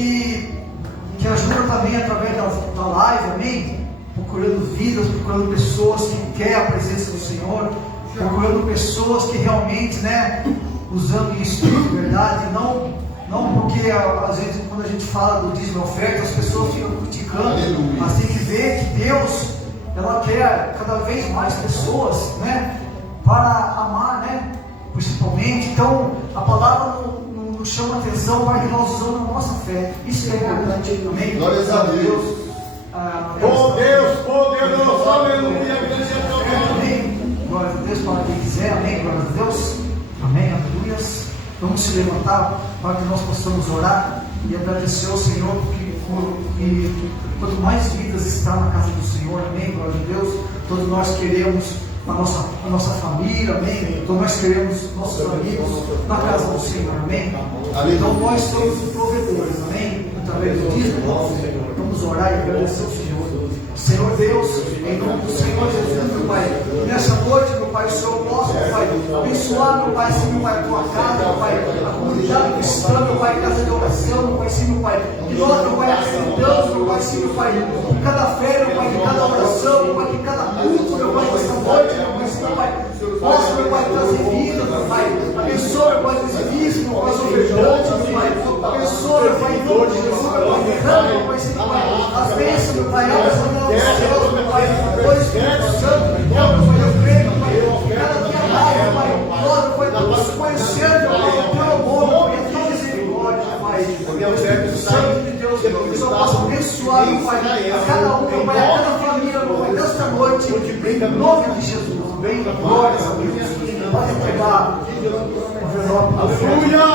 que ajuda também através da live, amém. Procurando vidas, procurando pessoas que querem a presença do Senhor, procurando pessoas que realmente, né, usando em espírito, verdade, não porque às vezes quando a gente fala do dízimo e oferta, as pessoas ficam criticando. Aleluia. Mas tem que ver que Deus, ela quer cada vez mais pessoas, né, para amar, né, principalmente. Então a palavra nos chama a atenção para que nós usamos a nossa fé. Isso é importante, amém. Glórias a Deus. Oh Deus, poderoso, aleluia, grande é teu nome. Amém. Glória a Deus para quem quiser, amém. Glória a Deus, amém, aleluia. Vamos se levantar para que nós possamos orar e agradecer ao Senhor, porque quanto mais vidas está na casa do Senhor, amém, glória a Deus. Todos nós queremos a nossa família, amém. Todos nós queremos nossos amigos na casa do Senhor, amém. Então nós somos os provedores, amém. Através do dízimo, vamos orar e agradecer ao Senhor. Senhor Deus, em nome do Senhor Jesus, meu Pai, nessa noite, meu Pai, o Senhor possa, meu Pai, abençoar, meu Pai, sim, meu Pai, a tua casa, meu Pai, a comunidade cristã, meu Pai, casa de oração, meu Pai, sim, meu Pai, que nós, meu Pai, acreditamos, meu Pai, sim, meu Pai, em cada fé, meu Pai, em cada oração, meu Pai, em cada culto, meu Pai, nessa noite, meu Pai, sim, meu Pai, possa, meu Pai, trazer vida, meu Pai, abençoar. Abençoa, meu Pai, esse dízimo, meu Pai, ofertante, meu Pai. Abençoa, meu Pai, em nome de Jesus, meu Pai. Derrama, meu Pai, Senhor, as bênçãos, meu Pai. Abre as mãos dos céus, meu Pai. O Espírito Santo, meu Pai, eu creio, meu Pai. Cada dia mais, meu Pai. Nós, meu Pai, estamos conhecendo, meu Pai, o teu amor, meu Pai, a tua misericórdia, meu Pai. O Espírito Santo de Deus, meu Pai, que só possa abençoar, meu Pai, a cada um, meu Pai, a cada família, meu Pai, nesta noite, em nome de Jesus. Bem, glória a Deus. Pode entregar o envelope. Aleluia!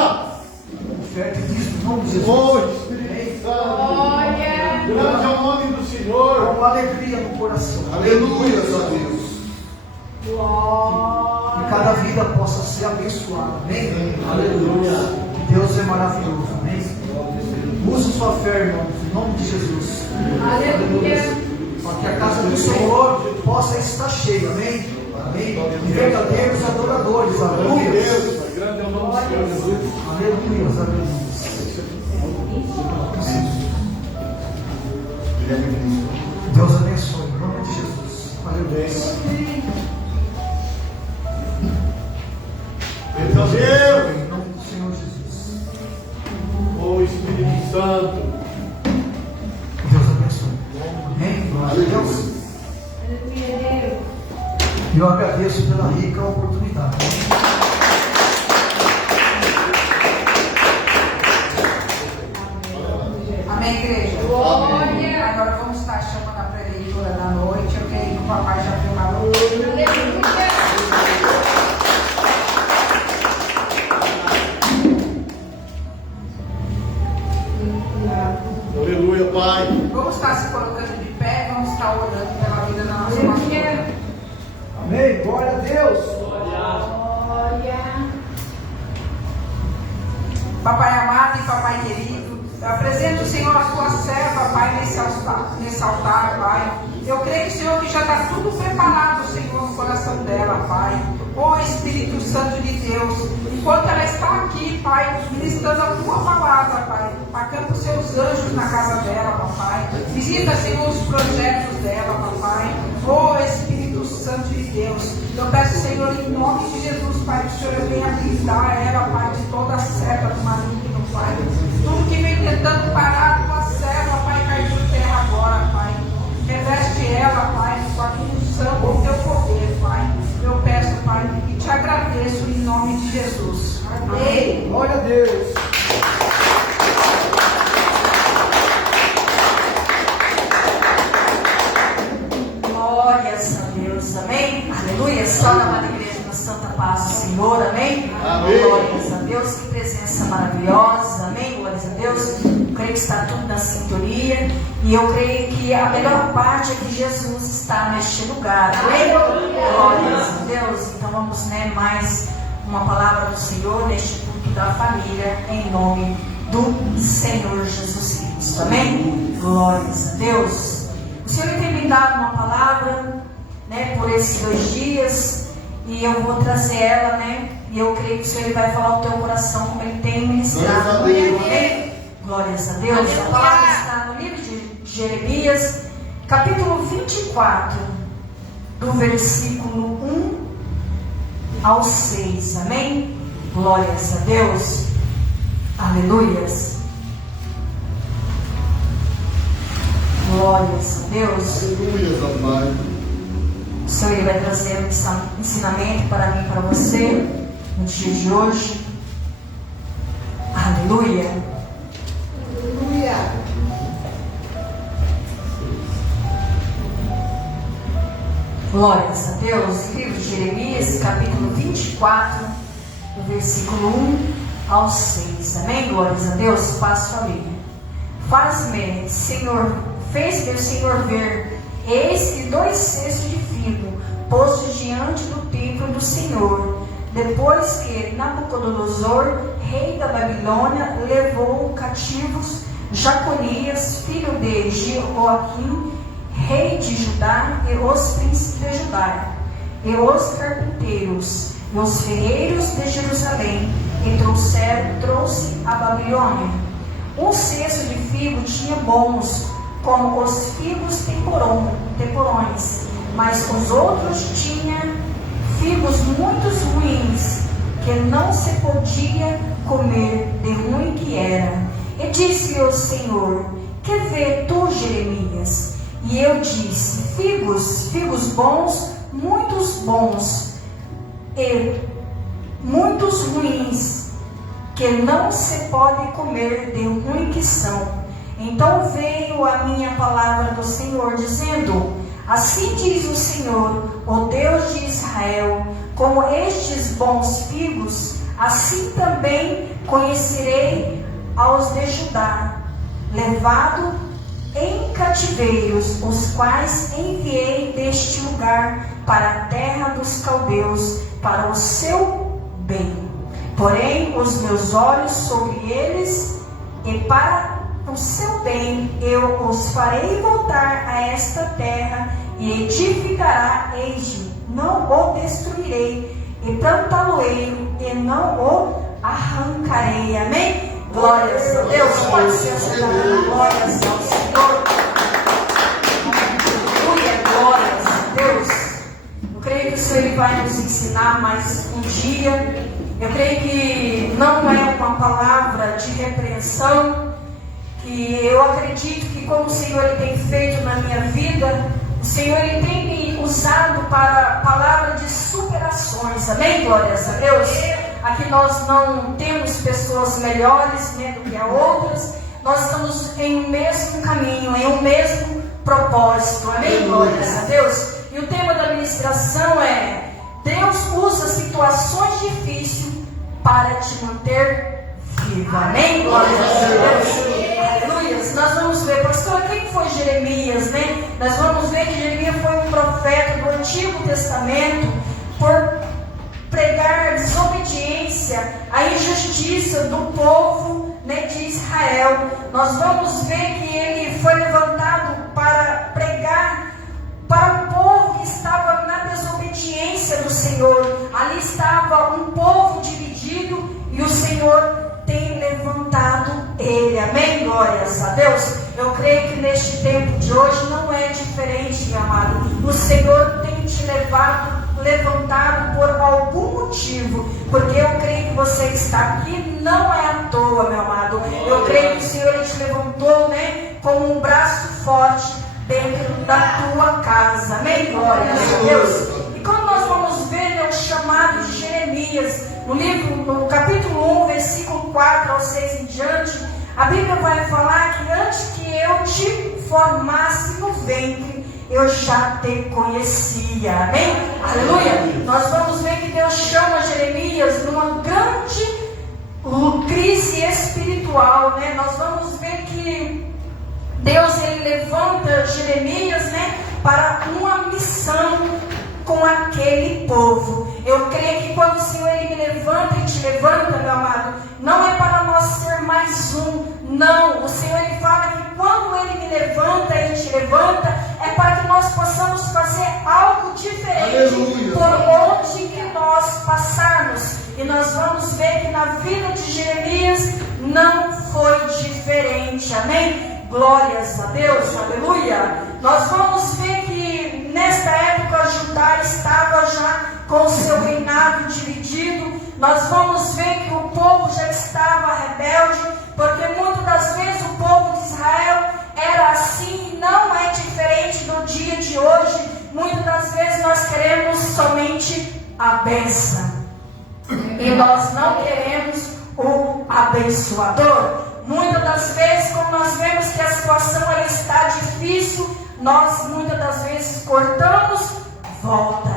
Oferta disso, em nome de Jesus. Oh, Espírito Santo. Grande é o nome do Senhor. Com alegria no coração. Aleluia, Deus. Que cada vida possa ser abençoada. Amém? Aleluia. Deus é maravilhoso. Amém? Use sua fé, irmãos, em nome de Jesus. Aleluia. Para que a casa do Senhor possa estar cheia. Amém? Amém? De verdadeiros adoradores. Aleluia. Grande é o nome do Senhor Jesus. Aleluia. Aleluia. Deus abençoe, em nome de Jesus. Aleluia. Bendito Deus. Em nome do Senhor Jesus. Oh, Espírito Santo. Deus abençoe. Amém? Glória a Deus. E eu agradeço pela rica oportunidade. Amém, igreja? Glória. Agora vamos estar chamando a preleitura da noite. Eu creio que o papai já preparou. Aleluia, Pai. Vamos estar se colocando de pé, vamos estar orando pela vida da nossa família. Amém? Glória a Deus. Papai amado e papai querido, eu apresento, Senhor, a tua serva, Pai, nesse altar, Pai. Eu creio, Senhor, que já está tudo preparado, Senhor, no coração dela, Pai. Ó Espírito Santo de Deus, enquanto ela está aqui, Pai, ministrando a tua palavra, Pai, acampa os seus anjos na casa dela, Papai. Visita, Senhor, os projetos dela, Papai. Ó Espírito Santo de Deus, eu peço, Senhor, em nome de Jesus, Pai, que o Senhor venha blindar ela, Pai, de toda a seta do maligno, Pai. Tudo que vem tentando parar a tua serva, Pai, cai por terra agora, Pai. Reveste ela, Pai, com a tua unção, com o teu poder, Pai. Eu peço, Pai, e te agradeço em nome de Jesus. Amém. Glória a Deus. Glórias a Deus, amém? Aleluia. Só na amada igreja da Santa Paz do Senhor, amém? Amém. Glórias a Deus, que presença maravilhosa, amém? Glórias a Deus. Eu creio que está tudo na sintonia. E eu creio que a melhor parte é que Jesus está neste lugar, amém? Glórias a Deus. Então vamos, mais uma palavra do Senhor neste culto da família, em nome do Senhor Jesus Cristo, amém? Glórias a Deus. O Senhor tem me dado uma palavra, por esses 2 dias, e eu vou trazer ela, e eu creio que o Senhor vai falar ao teu coração como Ele tem ministrado. Amém? Glórias a Deus. A palavra está no livro de Jeremias, capítulo 24, do versículo 1 ao 6. Amém? Glórias a Deus. Aleluias. Glórias a Deus. Aleluia, Pai. O Senhor vai trazer um ensinamento para mim e para você no dia de hoje. Aleluia. Aleluia. Glórias a Deus. Livro de Jeremias, capítulo 24, do versículo 1 ao 6. Amém? Glórias a Deus. Paz, família. Faz-me, Senhor, fez-me o Senhor ver, eis que 2 cestos de figo postos diante do templo do Senhor, depois que Nabucodonosor, rei da Babilônia, levou cativos Jaconias, filho de Jeoaquim, rei de Judá, e os príncipes de Judá, e os carpinteiros, e os ferreiros de Jerusalém, e trouxe a Babilônia. Um cesto de figo tinha bons, como os figos temporões, mas os outros tinham figos muito ruins, que não se podia comer de ruim que era. E disse-lhe o Senhor: que vê tu, Jeremias? E eu disse: figos bons, muitos bons, e muitos ruins, que não se pode comer de ruim que são. Então veio a minha palavra do Senhor, dizendo: assim diz o Senhor, o Deus de Israel: como estes bons figos, assim também conhecerei aos de Judá, levado em cativeiros, os quais enviei deste lugar para a terra dos caldeus, para o seu bem. Porém, os meus olhos sobre eles, e para o seu bem eu os farei voltar a esta terra, e edificará Eide, não o destruirei, e plantá-lo-ei, e não o arrancarei. Amém? Glórias a Deus. Pode ser assentada. Glórias ao Senhor. Aleluia, glórias a Deus. Eu creio que o Senhor vai nos ensinar mais um dia. Eu creio que não é uma palavra de repreensão, que eu acredito que como o Senhor ele tem feito na minha vida, o Senhor ele tem me usado para palavra de superações. Amém? Glórias a Deus. Aqui nós não temos pessoas melhores do que a outras. Nós estamos em um mesmo caminho, em um mesmo propósito. Amém? Glórias a Deus. E o tema da ministração é: Deus usa situações difíceis para te manter vivo. Amém? Glórias a Deus. Aleluia. Nós vamos ver, pastor, quem foi Jeremias, né? Nós vamos ver que Jeremias foi um profeta do Antigo Testamento por pregar desobediência, a injustiça do povo de Israel. Nós vamos ver que ele foi levantado para pregar para o povo que estava na desobediência do Senhor. Ali estava um povo dividido e o Senhor tem levantado ele. Amém? Glórias a Deus. Eu creio que neste tempo de hoje não é diferente, meu amado. O Senhor tem te levantado por algum motivo, porque eu creio que você está aqui não é à toa, meu amado. Eu creio que o Senhor ele te levantou, com um braço forte dentro da tua casa. Amém? Glórias a Deus. E quando nós vamos ver o chamado de Jeremias, no capítulo 1, versículo 4 ao 6 em diante, a Bíblia vai falar que antes que eu te formasse no ventre, eu já te conhecia. Amém? Aleluia. Nós vamos ver que Deus chama Jeremias numa grande crise espiritual, Nós vamos ver que Deus ele levanta Jeremias, para uma missão com aquele povo. Eu creio que quando o Senhor ele me levanta e te levanta, meu amado, não é para nós ser mais um. Não, o Senhor ele fala que quando ele me levanta e te levanta, é para que nós possamos fazer algo diferente. Aleluia. Por onde que nós passarmos. E nós vamos ver que na vida de Jeremias não foi diferente. Amém? Glórias a Deus, aleluia. Nós vamos ver que nesta época Judá estava já com o seu reinado dividido. Nós vamos ver que o povo já estava rebelde, porque muitas das vezes o povo de Israel era assim e não é diferente do dia de hoje. Muitas das vezes nós queremos somente a bênção e nós não queremos o abençoador. Muitas das vezes, quando nós vemos que a situação ela está difícil, nós muitas das vezes cortamos, volta.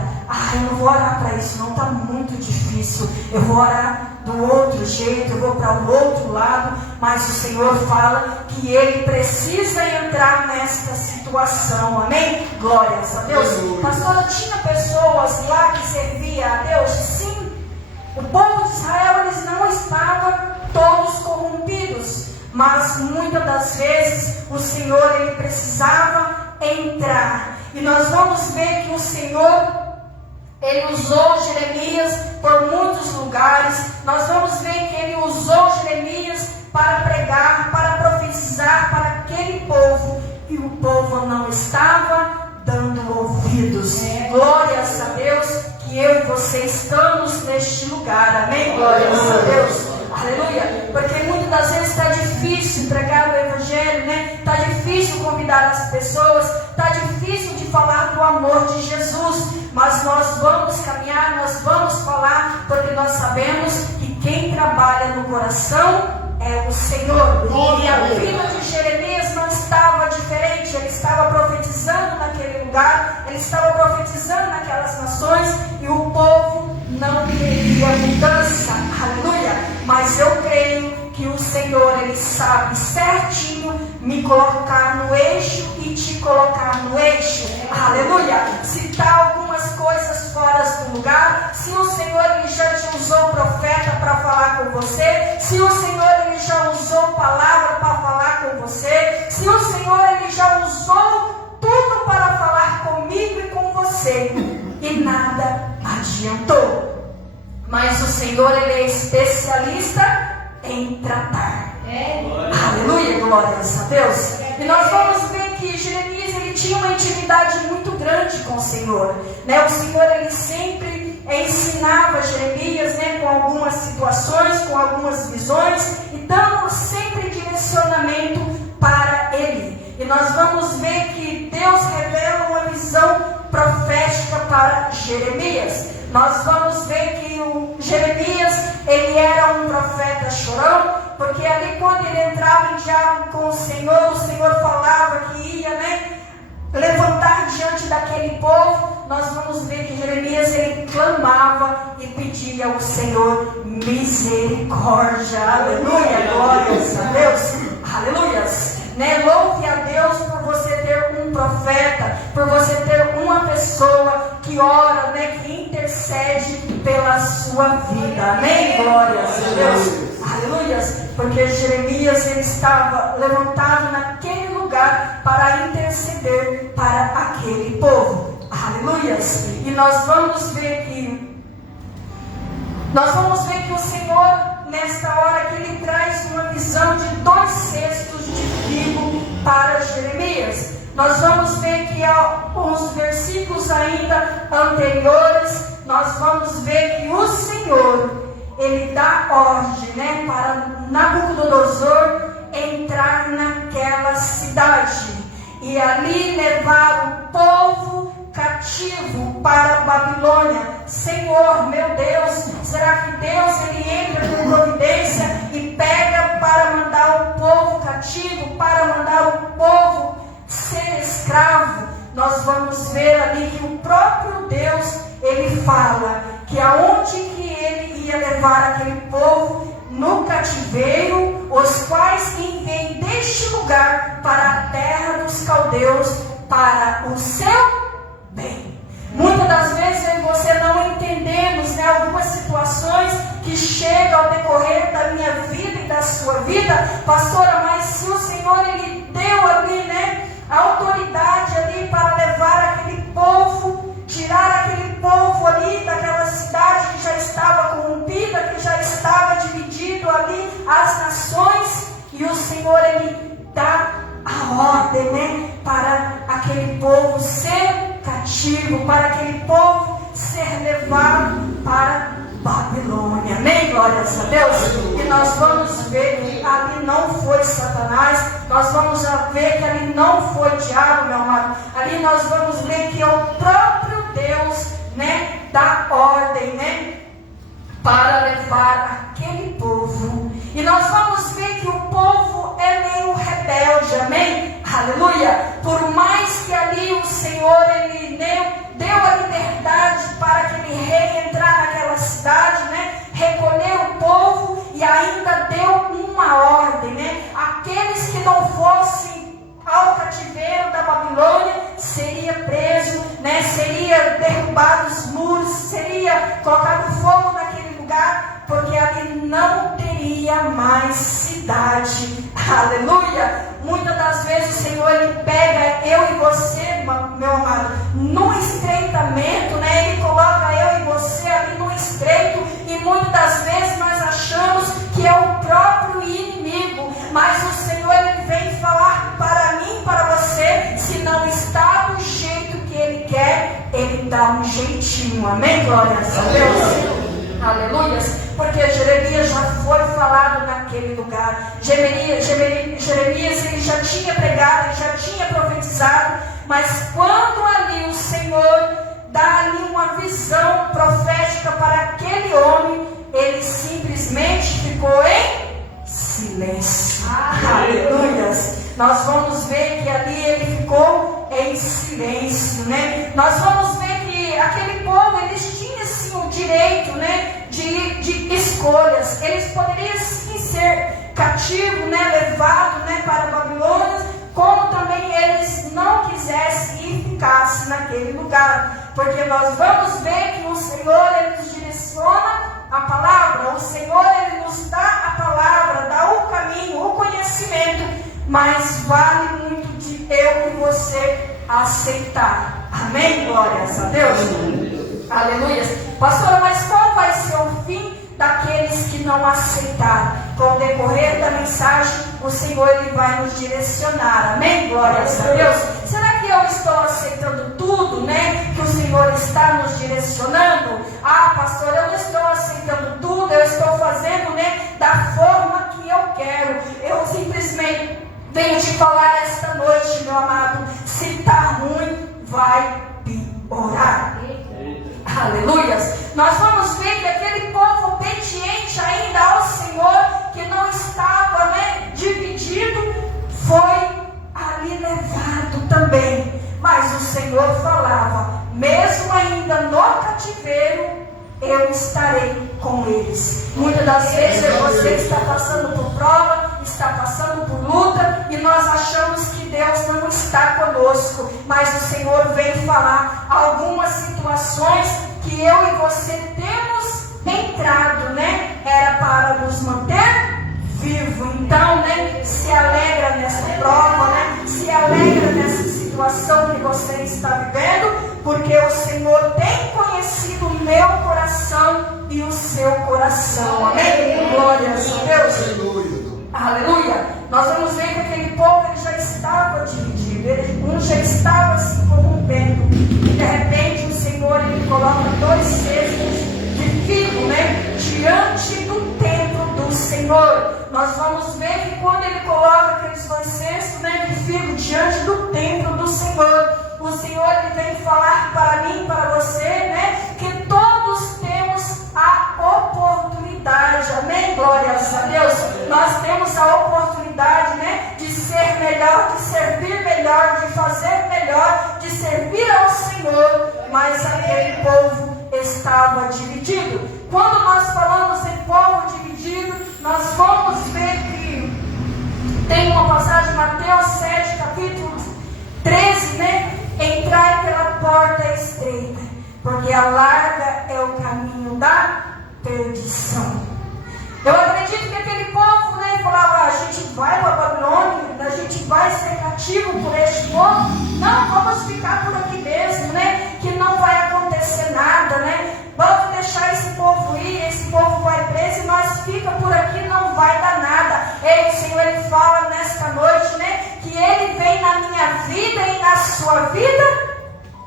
Eu não vou orar para isso, não, está muito difícil. Eu vou orar do outro jeito, eu vou para o outro lado. Mas o Senhor fala que Ele precisa entrar nesta situação. Amém? Glórias a Deus. Pastor, tinha pessoas lá que serviam a Deus? Sim. O povo de Israel, eles não estavam todos corrompidos, mas muitas das vezes o Senhor ele precisava entrar. E nós vamos ver que o Senhor ele usou Jeremias por muitos lugares. Nós vamos ver que ele usou Jeremias para pregar, para profetizar para aquele povo, e o povo não estava dando ouvidos. Glórias a Deus, que que eu e você estamos neste lugar. Amém? Glórias a Deus. Aleluia. Porque muitas das vezes está difícil pregar o Evangelho, né? Está difícil convidar as pessoas, está difícil de falar do amor de Jesus. Mas nós vamos caminhar, nós vamos falar, porque nós sabemos que quem trabalha no coração é o Senhor. E a vida de Jeremias não estava diferente. Ele estava profetizando naquele lugar, ele estava profetizando naquelas nações, e o povo não queria mudança. Aleluia. Mas eu creio que o Senhor, ele sabe certinho me colocar no eixo e te colocar no eixo. Aleluia. Se está algumas coisas fora do lugar, se o Senhor, ele já te usou profeta para falar com você, se o Senhor, ele já usou palavra para falar com você, se o Senhor, ele já usou tudo para falar comigo e com você, e nada adiantou. Mas o Senhor, ele é especialista em tratar. Aleluia, glórias a Deus. E nós vamos ver que Jeremias, ele tinha uma intimidade muito grande com o Senhor, né? O Senhor, ele sempre ensinava Jeremias, né, com algumas situações, com algumas visões, e dando sempre direcionamento para ele. E nós vamos ver que Deus revela uma visão profética para Jeremias. Nós vamos ver que o Jeremias, ele era um profeta chorão, porque ali quando ele entrava em diálogo com o Senhor falava que ia, né, levantar diante daquele povo. Nós vamos ver que Jeremias, ele clamava e pedia ao Senhor misericórdia. Aleluia, glórias a Deus. Aleluias. Né? Louve a Deus por você ter um profeta, por você ter uma pessoa que ora, né, que intercede pela sua vida. Amém? Glórias a Deus. Aleluias. Porque Jeremias, ele estava levantado naquele lugar para interceder para aquele povo. Aleluias. E nós vamos ver que o Senhor, nesta hora, que ele traz uma visão de 2 cestos de trigo para Jeremias. Nós vamos ver que alguns versículos ainda anteriores, nós vamos ver que o Senhor, ele dá ordem, né, para Nabucodonosor entrar naquela cidade e ali levar o povo cativo para a Babilônia. Senhor, meu Deus, será que Deus, ele entra com providência e pega para mandar o povo cativo, para mandar o povo ser escravo? Nós vamos ver ali que o próprio Deus, ele fala que aonde que ele ia levar aquele povo no cativeiro, os quais vêm deste lugar para a terra dos caldeus, para o seu bem. Muitas das vezes eu e você não entendemos, né, algumas situações que chegam ao decorrer da minha vida e da sua vida, pastora, mas se o Senhor, ele deu ali, né, a autoridade ali para levar aquele povo, tirar aquele povo ali daquela cidade que já estava corrompida, que já estava dividido ali as nações, e o Senhor, ele dá a ordem, né, para aquele povo ser cativo, para aquele povo ser levado para Babilônia. Amém? Glórias a Deus. E nós vamos ver que ali não foi Satanás, nós vamos ver que ali não foi o diabo, meu amado. Ali nós vamos ver que é o próprio Deus, né, dá ordem, né, para levar aquele povo. E nós vamos ver que o povo é meio rebelde, amém? Aleluia! Por mais que ali o Senhor, ele deu a liberdade para aquele rei entrar naquela cidade, né, recolher o povo, e ainda deu uma ordem, né, aqueles que não fossem ao cativeiro da Babilônia seria preso, né, seria derrubado os muros, seria colocado fogo naquele lugar, porque ali não teria mais cidade. Aleluia! Muitas das vezes o Senhor, ele pega eu e você, meu amado, no estreitamento, né? Ele coloca eu e você ali no estreito, e muitas das vezes nós achamos que é o próprio inimigo, mas o Senhor, ele vem falar para mim, para você, se não está do jeito que ele quer, ele dá um jeitinho, amém? Glórias a Deus. Aleluias. Porque Jeremias já foi falado naquele lugar. Jeremias ele já tinha pregado, ele já tinha profetizado, mas quando ali o Senhor dá ali uma visão profética para aquele homem, ele simplesmente ficou em silêncio. Aleluias. Nós vamos ver que ali ele ficou em silêncio, né? Nós vamos ver que aquele povo, eles tinham sim o direito, né, de escolhas. Eles poderiam sim ser cativos, né, levados, né, para a Babilônia, como também eles não quisessem e ficassem naquele lugar. Porque nós vamos ver que o Senhor, ele nos direciona a palavra, o Senhor, ele nos dá a palavra, dá o caminho, o conhecimento, mas vale muito de eu e você aceitar. Amém? Glórias a Deus. Aleluia. Pastora, mas qual vai ser o fim daqueles que não aceitaram? Com o decorrer da mensagem, o Senhor ele vai nos direcionar. Amém? Glórias a Deus. Será que eu estou aceitando tudo, né, que o Senhor está nos direcionando? Ah, pastor, eu não estou aceitando tudo, eu estou fazendo, né, da forma que eu quero. Eu simplesmente venho te falar esta noite, meu amado, se está ruim, vai piorar. Aleluias. Nós vamos ver que aquele povo obediente ainda ao Senhor, que não estava, né, dividido, foi ali levado também. Mas o Senhor falava, mesmo ainda no cativeiro, eu estarei com eles. Muitas das vezes você está passando por prova, está passando por luta, e nós achamos que Deus não está conosco, mas o Senhor vem falar algumas situações que eu e você temos entrado, né? Era para nos manter vivo. Então, né, se alegra nessa prova, né? Se alegra nessa situação que você está vivendo, porque o Senhor tem conhecido o meu coração e o seu coração. Amém? Glórias a Deus. Aleluia. Nós vamos ver que aquele povo ele já estava dividido, um já estava se corrompendo, e de repente o Senhor ele coloca 2 cestos de figo, né, diante do templo do Senhor. Nós vamos ver que quando ele coloca aqueles 2 cestos, né, de figo diante do templo do Senhor, o Senhor ele vem falar para mim, para você, né, que todos temos a oportunidade. Amém? Glórias a Deus. Nós temos a oportunidade, né, de ser melhor, de servir melhor, de fazer melhor, de servir ao Senhor. Mas aquele povo estava dividido. Quando nós falamos em povo dividido, nós vamos ver que tem uma passagem, Mateus 7, capítulo 13, né? Entrai pela porta estreita, porque a larga é o caminho da perdição. Eu acredito que aquele povo, né, falava, a gente vai para a Babilônia, a gente vai ser cativo por este povo. Não, vamos ficar por aqui mesmo, né, que não vai acontecer nada, né. Vamos deixar esse povo ir, esse povo vai preso e nós fica por aqui, não vai dar nada. Ei, o Senhor ele fala nesta noite, né, que ele vem na minha vida e na sua vida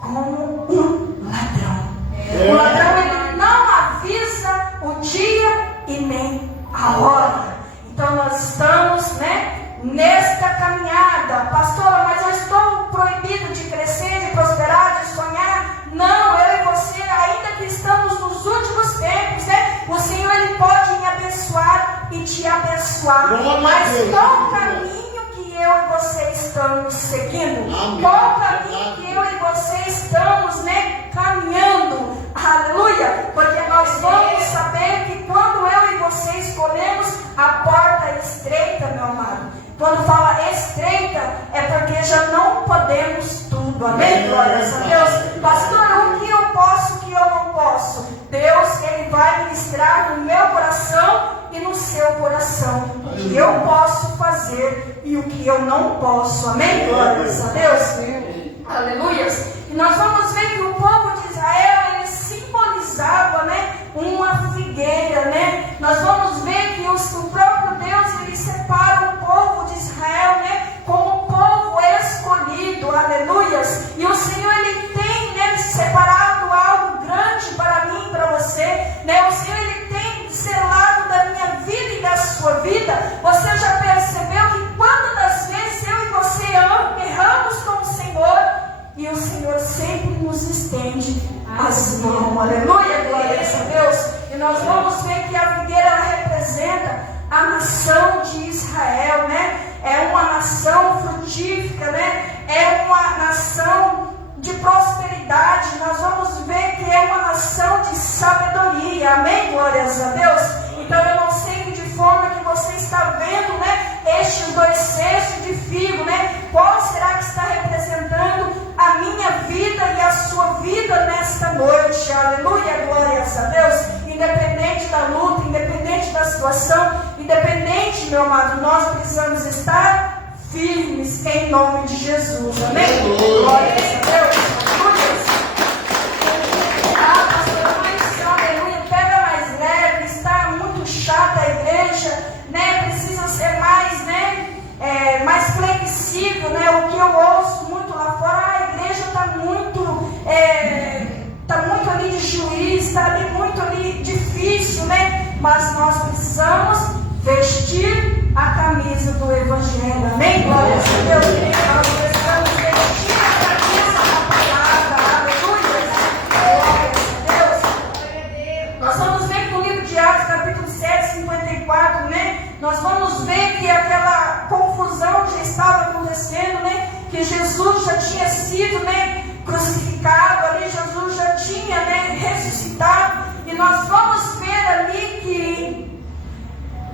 como um ladrão. O ladrão ele não avisa o dia e nem a hora. Então nós estamos, né, nesta caminhada. Pastora, mas eu estou proibido de crescer, de prosperar, de sonhar. Não, eu e você, ainda que estamos nos últimos tempos, né, o Senhor ele pode me abençoar e te abençoar. Mas qual o caminho que eu e você estamos seguindo? Qual o caminho que eu e você estamos, né, caminhando? Aleluia! Porque nós vamos saber que quando eu e você escolhemos a porta estreita, meu amado, quando fala estreita, é porque já não podemos tudo. Amém? Glórias a Deus. Pastor, o que eu posso, o que eu não posso? Deus, ele vai ministrar no meu coração e no seu coração. O que eu posso fazer e o que eu não posso. Amém? Glórias a Deus. Aleluia. E nós vamos ver que o povo de Israel, ele simbolizava, né, uma figueira, né? Nós vamos ver que o próprio Deus, ele separa o povo de Israel, né, como um povo escolhido. Aleluias. E o Senhor, ele tem, né, separado Aleluia, glórias a Deus. E nós vamos ver que a figueira ela representa a nação de Israel, né? É uma nação frutífera, né? É uma nação de prosperidade. Nós vamos ver que é uma nação de sabedoria. Amém? Glórias a Deus. Então eu não sei de forma que você está vendo, né? Estes 2 cestos de figo, né? Qual será que está representando a minha vida e a sua vida nesta noite? Aleluia, glórias a Deus. Independente da luta, independente da situação, independente, meu amado, nós precisamos estar firmes em nome de Jesus. Amém? Glórias a Deus. Ah, pastor, mas aleluia, pega mais leve, está muito chata a igreja, né? Precisa ser mais, né? Mais flexível, né? O que eu ouço muito lá fora, a igreja está muito ali de juiz, está ali muito ali difícil, né? Mas nós precisamos vestir a camisa do Evangelho. Amém? Glória a Deus. Nós precisamos vestir a camisa da palavra. Aleluia. Glória a Deus. Nós vamos ver que no livro de Atos, capítulo 7, 54, né? Nós vamos ver que aquela confusão já estava acontecendo, né? Que Jesus já tinha sido, né? Crucificado ali, Jesus já tinha, né? Ressuscitado. E nós vamos ver ali que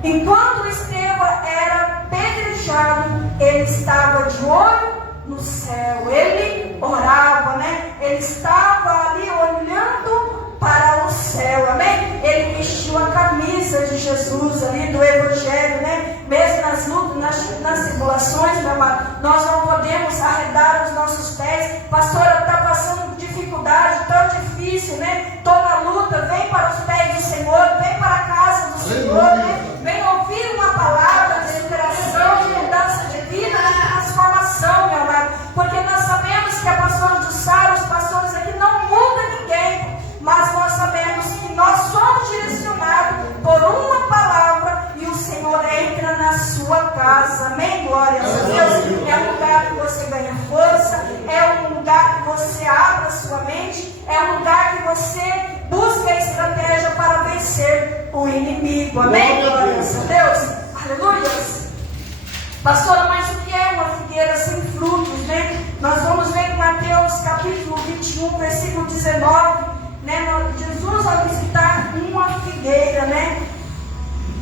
enquanto Estevão era apedrejado, ele estava de olho no céu, ele orava, né? Ele estava ali olhando para o céu, amém? Ele vestiu a camisa de Jesus ali, do Evangelho, né? Mesmo nas lutas, nas tribulações, meu amado, nós não podemos arredar os nossos pés. Pastora, está passando por dificuldade, tão difícil, né? Estou na luta, vem para os pés do Senhor, vem para a casa do Senhor, né? Vem ouvir uma palavra de superação, de mudança de vida, de transformação, meu amado. Porque nós sabemos que a pastora do Sara, os pastores aqui não mudam ninguém, mas nós sabemos que nós somos direcionados por uma palavra e o Senhor entra na sua casa. Amém? Glórias a Deus. É um lugar que você ganha força, é um lugar que você abre a sua mente, é um lugar que você busca estratégia para vencer o inimigo. Amém? Glórias a Deus. Aleluia. Pastora, mas o que é uma figueira sem frutos, né? Nós vamos ver em Mateus capítulo 21, versículo 19, né? Jesus ao visitar uma figueira, né?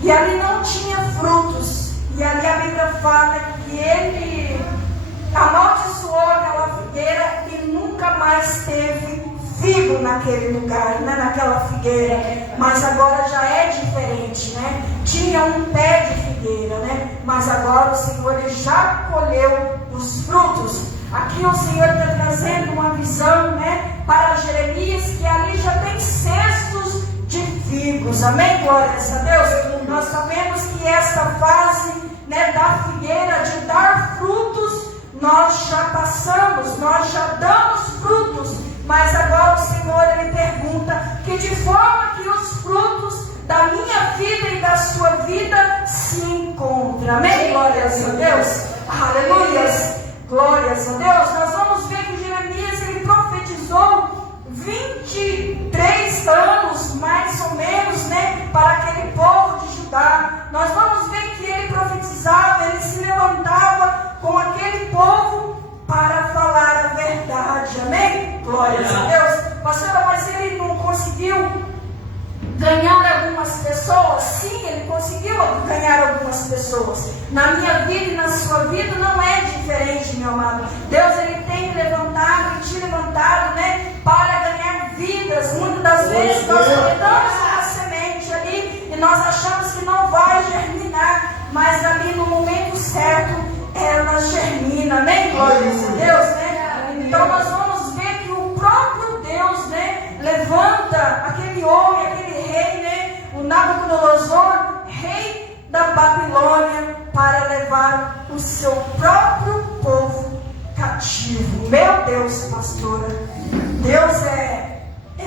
E ali não tinha frutos. E ali a Bíblia fala que ele amaldiçoou aquela figueira e nunca mais teve figo naquele lugar, né? Naquela figueira. Mas agora já é diferente, né? Tinha um pé de figueira, né? Mas agora o Senhor ele já colheu os frutos. Aqui o Senhor está trazendo uma visão, né? Para Jeremias, que ali já tem cestos de figos. Amém? Glórias a Deus. Nós sabemos que essa fase, né, da figueira, de dar frutos, nós já passamos, nós já damos frutos. Mas agora o Senhor ele pergunta que de forma que os frutos da minha vida e da sua vida se encontram. Amém? Glórias a Deus. Aleluias. Glórias a Deus. Nós vamos ver que Jeremias ele profetizou 23 anos, mais ou menos, né, para aquele povo de Judá. Nós vamos ver que ele profetizava, ele se levantava com aquele povo para falar a verdade. Amém? Glórias a Deus. Pastora, mas ele não conseguiu ganhar algumas pessoas? Sim, ele conseguiu ganhar algumas pessoas. Na minha vida e na sua vida não é diferente, meu amado. Deus ele tem levantado e te levantado, né, para ganhar vidas. Muitas das vezes nós plantamos uma semente ali e nós achamos que não vai germinar, mas ali no momento certo ela germina. Amém? Glórias a Deus, né? Então nós vamos ver que o próprio Deus, né, levanta aquele homem, aquele rei, né, o Nabucodonosor, rei da Babilônia, para levar o seu próprio povo cativo. Meu Deus, pastora, Deus é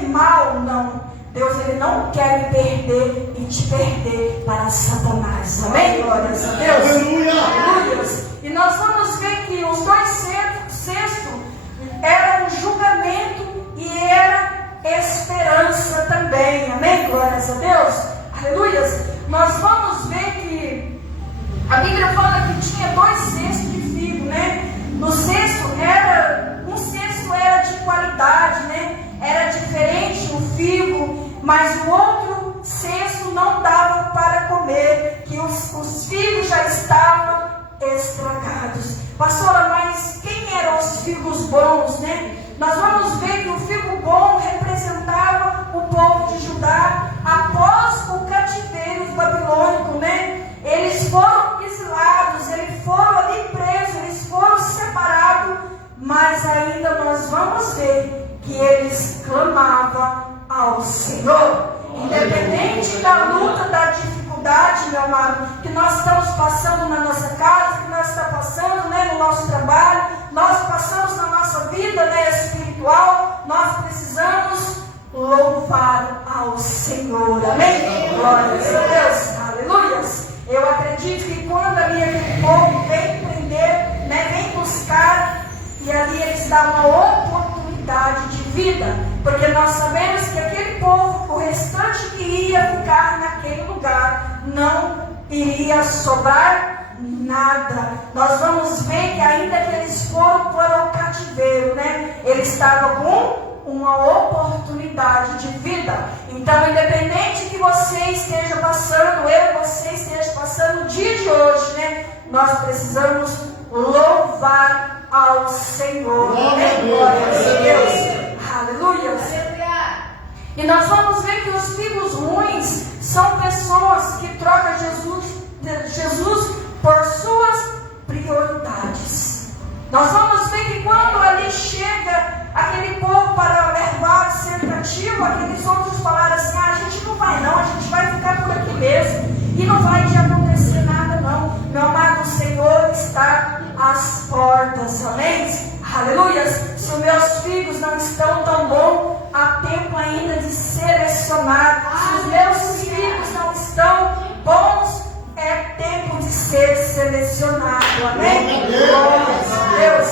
mau? Não. Deus ele não quer me perder e te perder para Satanás. Amém? Glórias a Deus. Aleluia. E nós vamos ver que os 2 cestos era um julgamento e era esperança. Glórias a Deus. Aleluias. Nós vamos ver que a Bíblia fala que tinha 2 cestos de figo, né? No cesto um cesto era de qualidade, né? Era diferente o figo, mas o outro cesto não dava para comer, que os figos já estavam estragados. Pastora, mas quem eram os figos bons, né? Nós vamos ver que o figo bom representava o povo de Judá após o cativeiro babilônico, né? Eles foram exilados, eles foram ali presos, eles foram separados, mas ainda nós vamos ver que eles clamavam ao Senhor. Independente da luta, da dificuldade, meu amado, que nós estamos passando na nossa casa, que nós estamos passando, né, no nosso trabalho, nós passamos na nossa vida, né, espiritual, nós precisamos louvar ao Senhor. Amém? Glórias a Deus. Aleluias. Eu acredito que quando ali aquele povo vem prender, né, vem buscar, e ali eles dão uma oportunidade de vida, porque nós sabemos que aquele povo, o restante que ia ficar naquele lugar, não iria sobrar nada. Nós vamos ver que ainda que eles foram para o cativeiro, né, eles estavam com uma oportunidade de vida. Então, independente que você esteja passando, você esteja passando o dia de hoje, né, nós precisamos louvar ao Senhor. Amém? Glórias a Deus. Aleluia. E nós vamos ver que os figos ruins são pessoas que trocam Jesus por suas prioridades. Nós vamos ver que quando ali chega aquele povo para levar ser cativo, aqueles outros falaram assim: a gente não vai não, a gente vai ficar por aqui mesmo e não vai te acontecer nada não. Meu amado, o Senhor está às portas. Amém? Aleluia. Se os meus filhos não estão tão bons, há tempo ainda de selecionar. Se os meus filhos não estão bons, é tempo de ser selecionado. Amém? Glórias a Deus.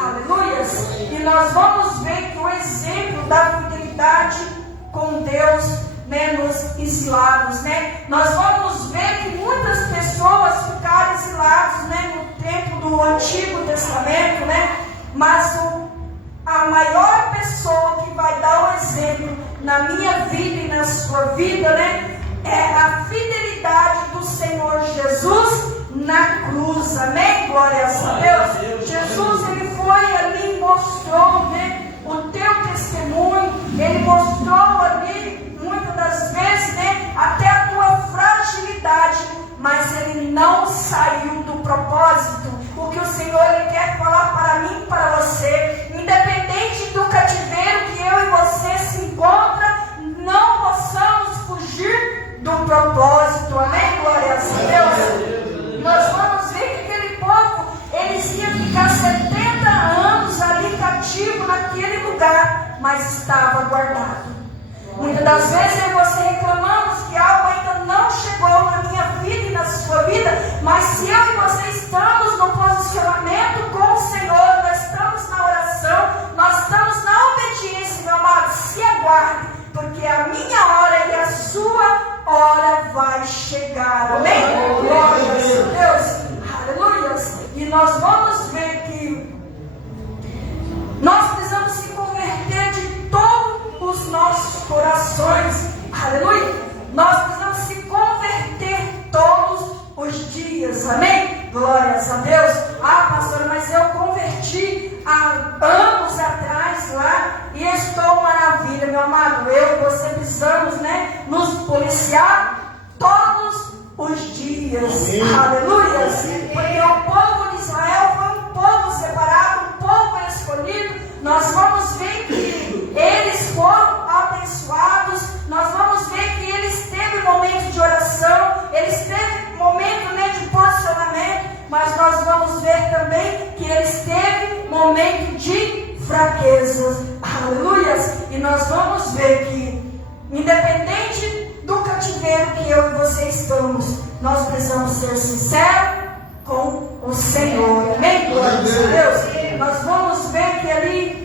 Aleluia. E nós vamos ver que o exemplo da fidelidade com Deus, né, nos exilados, né? Nós vamos ver que muitas pessoas ficaram exiladas, né, no tempo do Antigo Testamento, né? Mas a maior pessoa que vai dar o exemplo na minha vida e na sua vida, né, é a fidelidade do Senhor Jesus na cruz. Amém? Glórias a Deus. Jesus, ele foi ali e mostrou, né, o teu testemunho. Ele mostrou ali, muitas das vezes, né, até a tua fragilidade, mas ele não saiu do propósito. O que o Senhor ele quer falar para mim e para você, independente do cativeiro que eu e você se encontra, não possamos fugir do propósito. Amém? Glórias a Deus. Nós vamos ver que aquele povo, eles iam ficar 70 anos ali cativo naquele lugar, mas estava guardado. Muitas das vezes eu e você reclamamos que algo ainda não chegou na minha vida e na sua vida, mas se eu e você estamos no posicionamento com o Senhor, nós estamos na oração, nós estamos na obediência, meu amado, se aguarde, porque a minha hora e a sua hora vai chegar. Amém? Glórias a Deus. Aleluia. E nós vamos ver que nós precisamos se converter de todos os nossos corações. Aleluia. Nós precisamos se converter todos os dias. Amém? Glórias a Deus. Ah, pastor, mas eu converti há anos atrás lá e estou maravilha, meu amado. Eu e você precisamos, né, nos policiar todos os dias. Aleluia. Porque o povo de Israel foi um povo separado, um povo escolhido. Nós vamos ver que eles foram abençoados. Nós vamos ver que eles teve momento de oração, eles teve momento, né, de posicionamento, mas nós vamos ver também que eles teve momento de fraqueza. Aleluia. E nós vamos ver que, independente do cativeiro que eu e você estamos, nós precisamos ser sinceros com o Senhor. Amém? Glória a Deus. Nós vamos ver que ali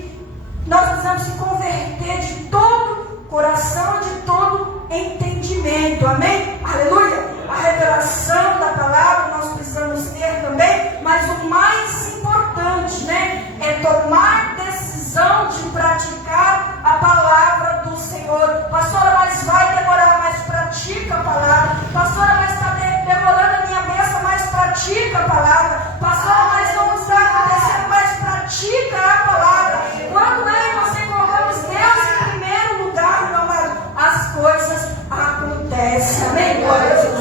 nós precisamos se converter de todo coração, de todo entendimento, amém? Aleluia! A revelação da palavra nós precisamos ter também, mas o mais importante, né, é tomar decisão de praticar a palavra do Senhor. Pastora, mas vai demorar, mas pratica a palavra. Pastora, mas está demorando a minha bênção, mas pratica a palavra. Pastora, mas não está acontecendo, mas pratica a palavra. Quando eu e você colocamos Deus em primeiro lugar, meu amado, as coisas acontecem, amém? Glória a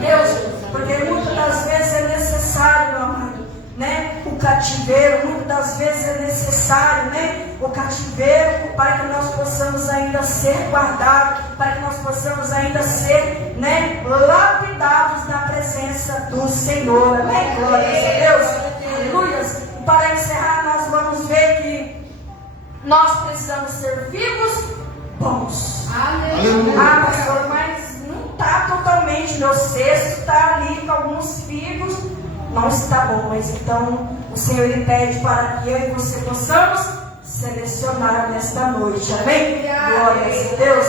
Deus, porque muitas das vezes é necessário, meu amado, né, o cativeiro, muitas das vezes é necessário, né, o cativeiro para que nós possamos ainda ser guardados, para que nós possamos ainda ser, né, lapidados na presença do Senhor, amém? Glória a Deus, aleluias. E para encerrar, nós vamos ver que nós precisamos ser vivos, bons. Aleluia. Ah, pastor, mas não está totalmente, meu cesto está ali com alguns figos, não está bom, mas então o Senhor ele pede para que eu e você possamos selecionar nesta noite, amém? Glórias a Deus,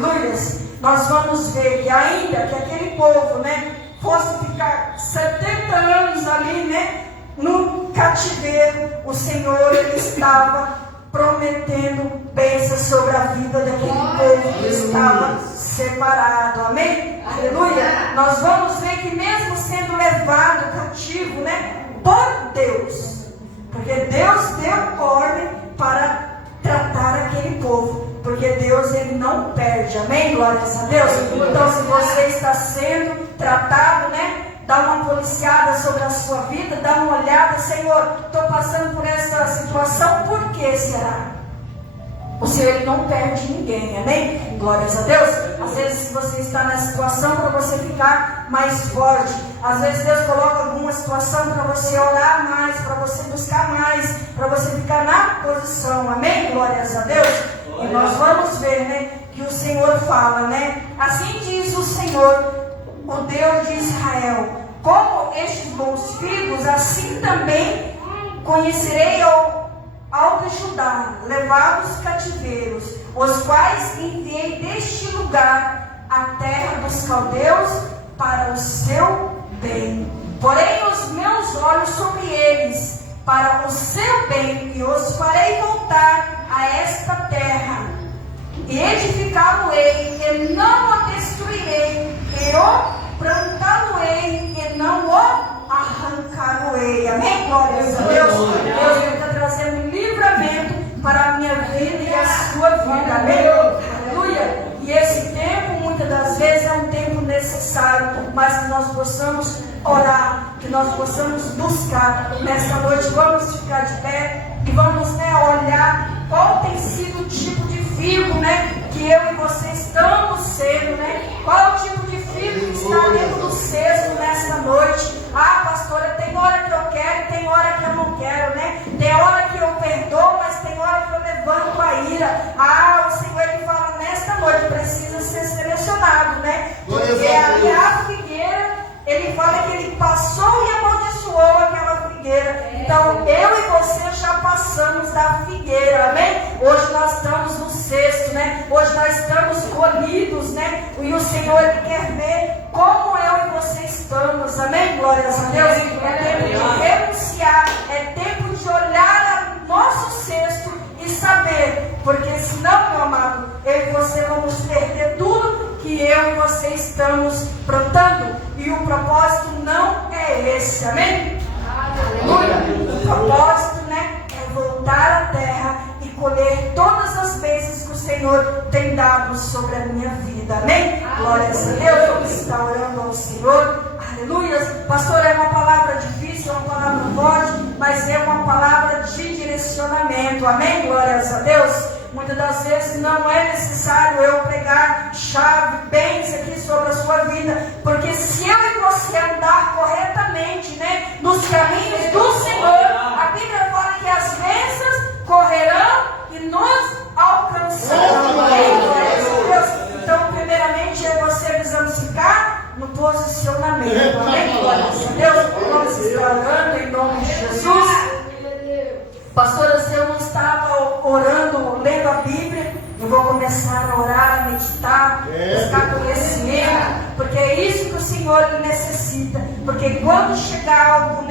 aleluias. Nós vamos ver que ainda que aquele povo, né, fosse ficar 70 anos ali, né, no cativeiro, o Senhor ele estava prometendo bênçãos sobre a vida daquele povo que estava separado, amém? Aleluia! Nós vamos ver que mesmo sendo levado cativo, né, por Deus, porque Deus deu ordem para tratar aquele povo, porque Deus ele não perde, amém? Glórias a Deus. Então se você está sendo tratado, né, dá uma policiada sobre a sua vida, dá uma olhada, Senhor, estou passando por essa situação, por que será? O Senhor ele não perde ninguém, amém? Glórias a Deus. Às vezes você está na situação para você ficar mais forte. Às vezes Deus coloca alguma situação para você orar mais, para você buscar mais, para você ficar na posição, amém? Glórias a Deus. E nós vamos ver, né, que o Senhor fala, né? Assim diz o Senhor, o Deus de Israel: como estes bons figos, assim também conhecerei ao de Judá, levados cativeiros, os quais enviei deste lugar, a terra dos caldeus, para o seu bem. Porém os meus olhos sobre eles, para o seu bem, e os farei voltar a esta terra, e edificá-lo-ei, e não a destruirei, e o plantá-lo-ei, e não o arrancar-lo-ei. Amém? Glórias a Deus. Deus está trazendo livramento para a minha vida e a sua vida. Amém? Aleluia. E esse tempo, muitas das vezes, é um tempo necessário, mas que nós possamos orar, que nós possamos buscar. Nesta noite, vamos ficar de pé e vamos, né, olhar qual tem sido o tipo de figo, né, que eu e você estamos sendo, né? Qual é o tipo de figo que está dentro do cesto nesta noite? Ah, pastora, tem hora que eu quero e tem hora que eu não quero, né? Tem hora que eu perdoo, mas tem hora que eu levanto a ira. Ah, o Senhor ele fala nesta noite, precisa ser selecionado, né? Porque ali a figueira, ele fala que ele passou e amaldiçoou aquela figueira. Então, eu e você já passamos da figueira, amém? Hoje nós estamos no cesto, né? Hoje nós estamos colhidos, né? E o Senhor ele quer ver como eu e você estamos, amém? Glórias a Deus. É tempo de renunciar, é tempo de olhar o nosso cesto e saber, porque senão, meu amado, eu e você vamos perder tudo que eu e você estamos plantando. E o propósito não é esse, amém? Aleluia. O propósito, né, é voltar à terra e colher todas as bênçãos que o Senhor tem dado sobre a minha vida, amém? Glórias a Deus. Vamos estar orando ao Senhor. Aleluia. Pastor, é uma palavra difícil, é uma palavra forte, mas é uma palavra de direcionamento, amém? Glórias a Deus. Muitas das vezes não é necessário eu pregar chave, bens aqui sobre a sua vida, porque se eu e você andar corretamente, né, nos caminhos do Senhor, a Bíblia fala que as bênçãos correrão e nos alcançarão. Então, primeiramente, eu e você precisamos ficar no posicionamento. Amém? Glórias a Deus. Vamos estar orando em nome de Jesus. Pastora, se eu não estava orando, lendo a Bíblia, Eu vou começar a orar, a meditar, buscar conhecimento, porque é isso que o Senhor necessita. Porque quando chegar algo,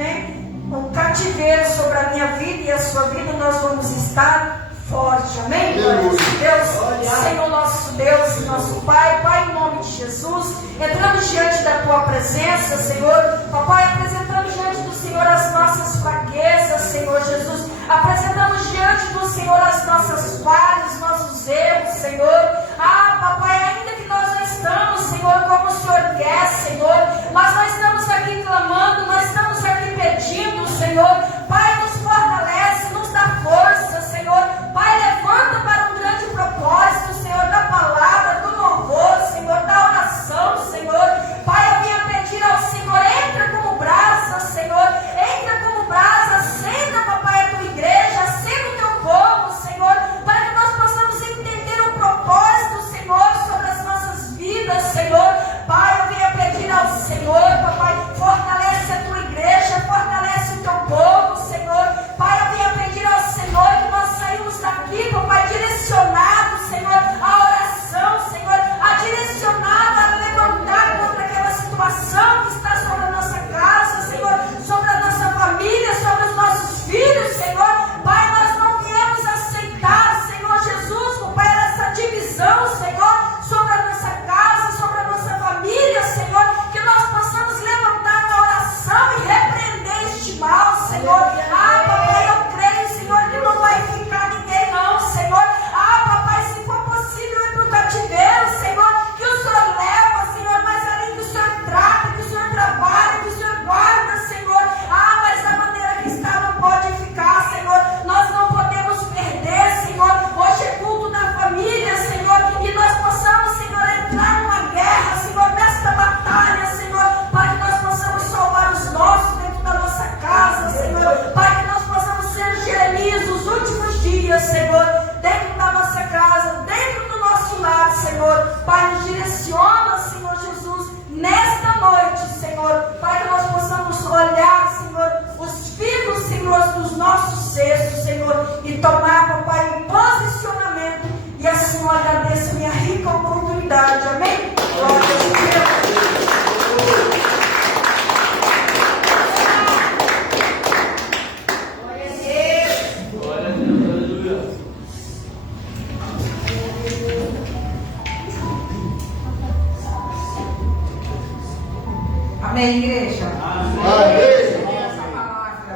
um cativeiro sobre a minha vida e a sua vida, nós vamos estar forte, amém? Glória a Deus, Senhor nosso Deus e nosso Pai, Pai, em nome de Jesus, entramos diante da Tua presença, Senhor, Papai, apresentamos diante do Senhor as nossas fraquezas, Senhor Jesus, apresentamos diante do Senhor as nossas falhas, nossos erros, Senhor, Papai, ainda que nós não estamos, Senhor, como o Senhor quer, Senhor, mas nós estamos aqui clamando, nós estamos aqui pedindo, Senhor, Pai, nos fortalece, nos dá força, Senhor, Pai, levanta para um grande propósito, Senhor, da palavra, do louvor, Senhor, da oração, Senhor. Pai, eu vinha pedir ao Senhor, entra como brasa, Senhor, entra como brasa, acenda, Papai, a tua igreja, acenda o teu povo, Senhor, para que nós possamos entender o propósito, Senhor, sobre as nossas vidas, Senhor. Pai, eu vinha pedir ao Senhor, Papai, fortalece a tua igreja, fortalece o teu povo, Senhor. Pai, eu vinha pedir ao Senhor que nós saímos daqui, Papai, direcionado, Senhor, a oração, Senhor, a direcionado a levantar contra aquela situação que está sobre a nossa casa, Senhor, sobre a nossa família, sobre os nossos filhos, Senhor. Pai, nós não viemos aceitar, Senhor Jesus, Papai, essa divisão, Senhor, sobre a nossa casa, sobre a nossa família, Senhor, que nós possamos levantar na oração e repreender este mal, Senhor. Papai, eu creio, Senhor, que não vai ficar ninguém não, Senhor. Papai, se for possível ir para o cativeiro, Senhor, que o Senhor leva, Senhor, mas ali que o Senhor trata, que o Senhor trabalha, que o Senhor guarda, Senhor. Mas da maneira que está não pode ficar, Senhor. Nós não podemos perder, Senhor. Hoje é culto da família, Senhor, e nós possamos, Senhor, entrar numa guerra, Senhor, nesta batalha, Senhor, para que nós possamos salvar os nossos dentro da nossa casa, Senhor, para que nós possamos ser Jeremias nos últimos dias, Senhor, dentro da nossa casa, dentro do nosso lar, Senhor. Pai, nos direciona, Senhor Jesus, nesta noite, Senhor, para que nós possamos olhar, Senhor, os figos, Senhor, dos nossos cestos, Senhor, e tomar, Papai, um posicionamento. E assim eu agradeço a minha rica oportunidade, amém? Glória a Deus. Amém, igreja? Amém. Essa palavra.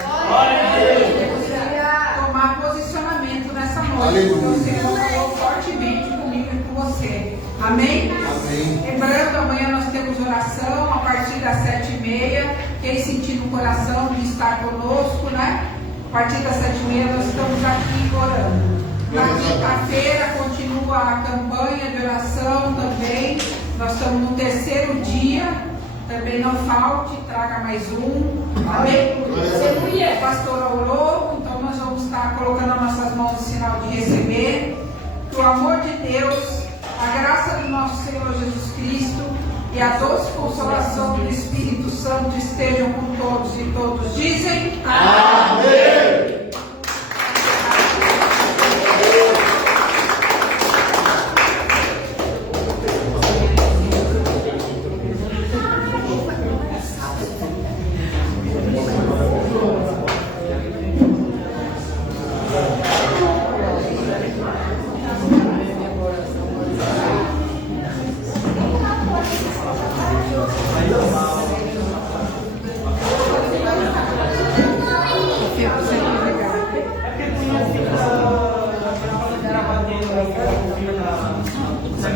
Tomar posicionamento nessa noite. Aleluia. Você falou fortemente comigo e com você. Amém? Amém. Lembrando, amanhã nós temos oração a partir das 7h30. Quem sentir no coração de estar conosco, né? A partir das 7h30 nós estamos aqui orando. Na quinta-feira continua a campanha de oração também. Nós estamos no 3º dia. Também não falte, traga mais um. Amém? O pastor orou, então nós vamos estar colocando as nossas mãos no sinal de receber. Que o amor de Deus, a graça do nosso Senhor Jesus Cristo e a doce consolação do Espírito Santo estejam com todos e todos dizem amém.